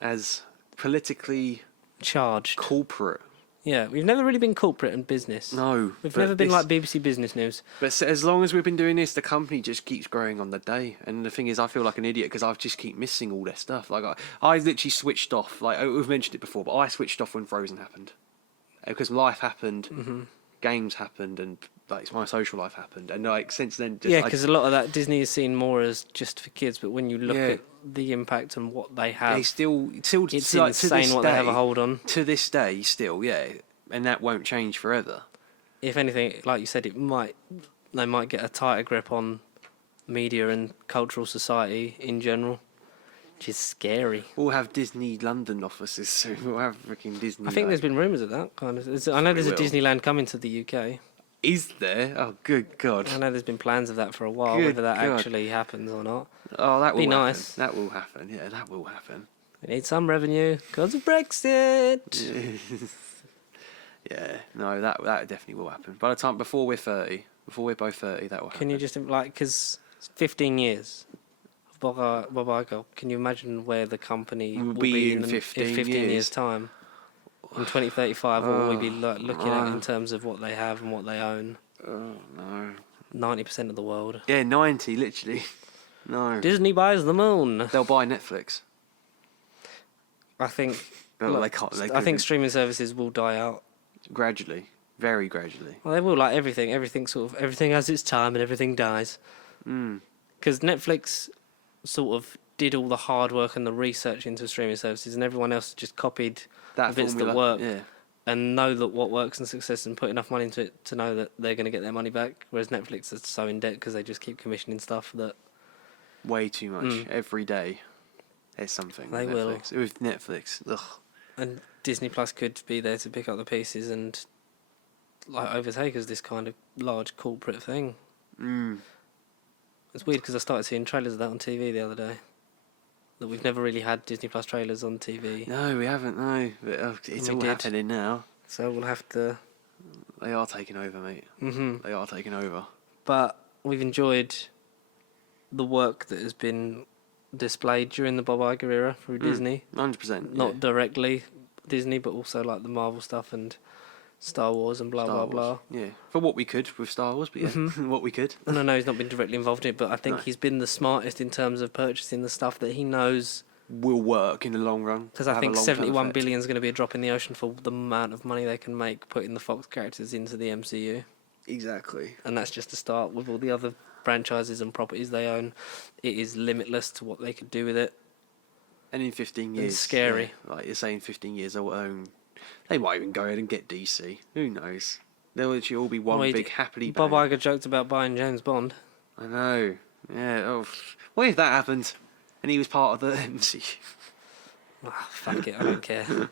as politically charged, corporate. Yeah, we've never really been corporate in business. No. We've never been like BBC Business News. But as long as we've been doing this, the company just keeps growing on the day. And the thing is, I feel like an idiot because I just keep missing all their stuff. Like I literally switched off. Like we've mentioned it before, but I switched off when Frozen happened. Because life happened, games happened, and like my social life happened. And like since then... because a lot of that Disney is seen more as just for kids, but when you look at the impact and what they have... it's like, insane what they have a hold on. To this day, still, yeah. And that won't change forever. If anything, like you said, they might get a tighter grip on media and cultural society in general, which is scary. We'll have Disney London offices soon. We'll have freaking Disney. I think there's been rumours of that kind of. I know there's a Disneyland coming to the UK. Is there? Oh, good God. I know there's been plans of that for a while. Whether that actually happens or not. Oh, that will be happen. Nice. That will happen. Yeah, that will happen. We need some revenue because of Brexit. Yeah, no, that definitely will happen. By the time before we're both 30, that will happen. Can you just because 15 years of Bob Iger. Can you imagine where the company will be in in 15 years' time? In 2035, what will we be looking at in terms of what they have and what they own? Oh, no. 90% of the world. Yeah, 90, literally. No. Disney buys the moon. They'll buy Netflix. I think. But look, they can't. I think streaming services will die out. Gradually. Very gradually. Well, they will, like everything. Everything has its time and everything dies. Because Netflix sort of did all the hard work and the research into streaming services, and everyone else just copied the bits that work and know that what works and success and put enough money into it to know that they're going to get their money back. Whereas Netflix is so in debt because they just keep commissioning stuff that... Way too much. Every day there's something. They will. With Netflix. Ugh. And Disney Plus could be there to pick up the pieces and like overtake as this kind of large corporate thing. It's weird because I started seeing trailers of that on TV the other day. That we've never really had Disney Plus trailers on TV. No, we haven't, no. But, it's all happening now. So we'll have to... They are taking over, mate. They are taking over. But we've enjoyed the work that has been displayed during the Bob Iger era through Disney. 100%. Not directly Disney, but also like the Marvel stuff and Star Wars and blah, blah. Yeah, for what we could with Star Wars, but what we could. And I know he's not been directly involved in it, but I think he's been the smartest in terms of purchasing the stuff that he knows will work in the long run. Because I think 71 billion is going to be a drop in the ocean for the amount of money they can make putting the Fox characters into the MCU. Exactly. And that's just a start with all the other franchises and properties they own. It is limitless to what they could do with it. And in 15 years... It's scary. Yeah, like you're saying, 15 years they'll own... They might even go ahead and get DC. Who knows? They'll literally all be one big happily Bob bang. Iger joked about buying James Bond. I know. Yeah. Oh, what if that happened? And he was part of the MCU. Fuck it, I don't care.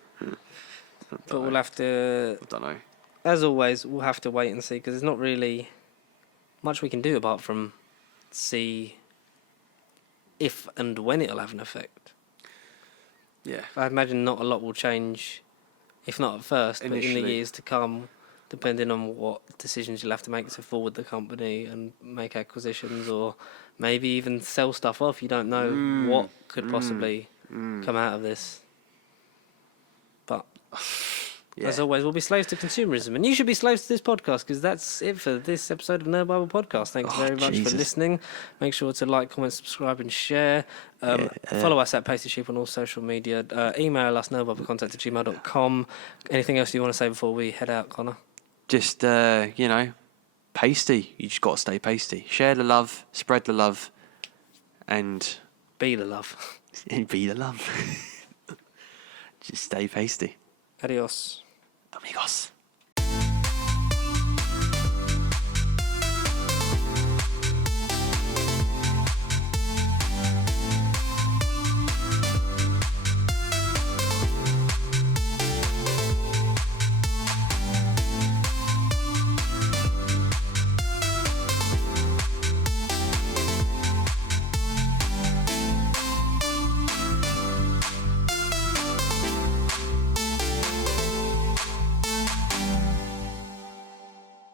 But we'll have to... I don't know. As always, we'll have to wait and see, because there's not really much we can do apart from see if and when it'll have an effect. Yeah. I imagine not a lot will change, if not at first, but in the years to come, depending on what decisions you'll have to make to forward the company and make acquisitions, or maybe even sell stuff off. You don't know what could possibly come out of this. But as always, we'll be slaves to consumerism, and you should be slaves to this podcast, because that's it for this episode of Nerd Bible Podcast. Thanks very much for listening. Make sure to like, comment, subscribe, and share. Follow us at Pasty Sheep on all social media. Email us nerdbiblecontact@gmail.com. Anything else you want to say before we head out, Connor? Just pasty. You just got to stay pasty. Share the love, spread the love, and be the love. Be the love. Just stay pasty. Adios. Amigos.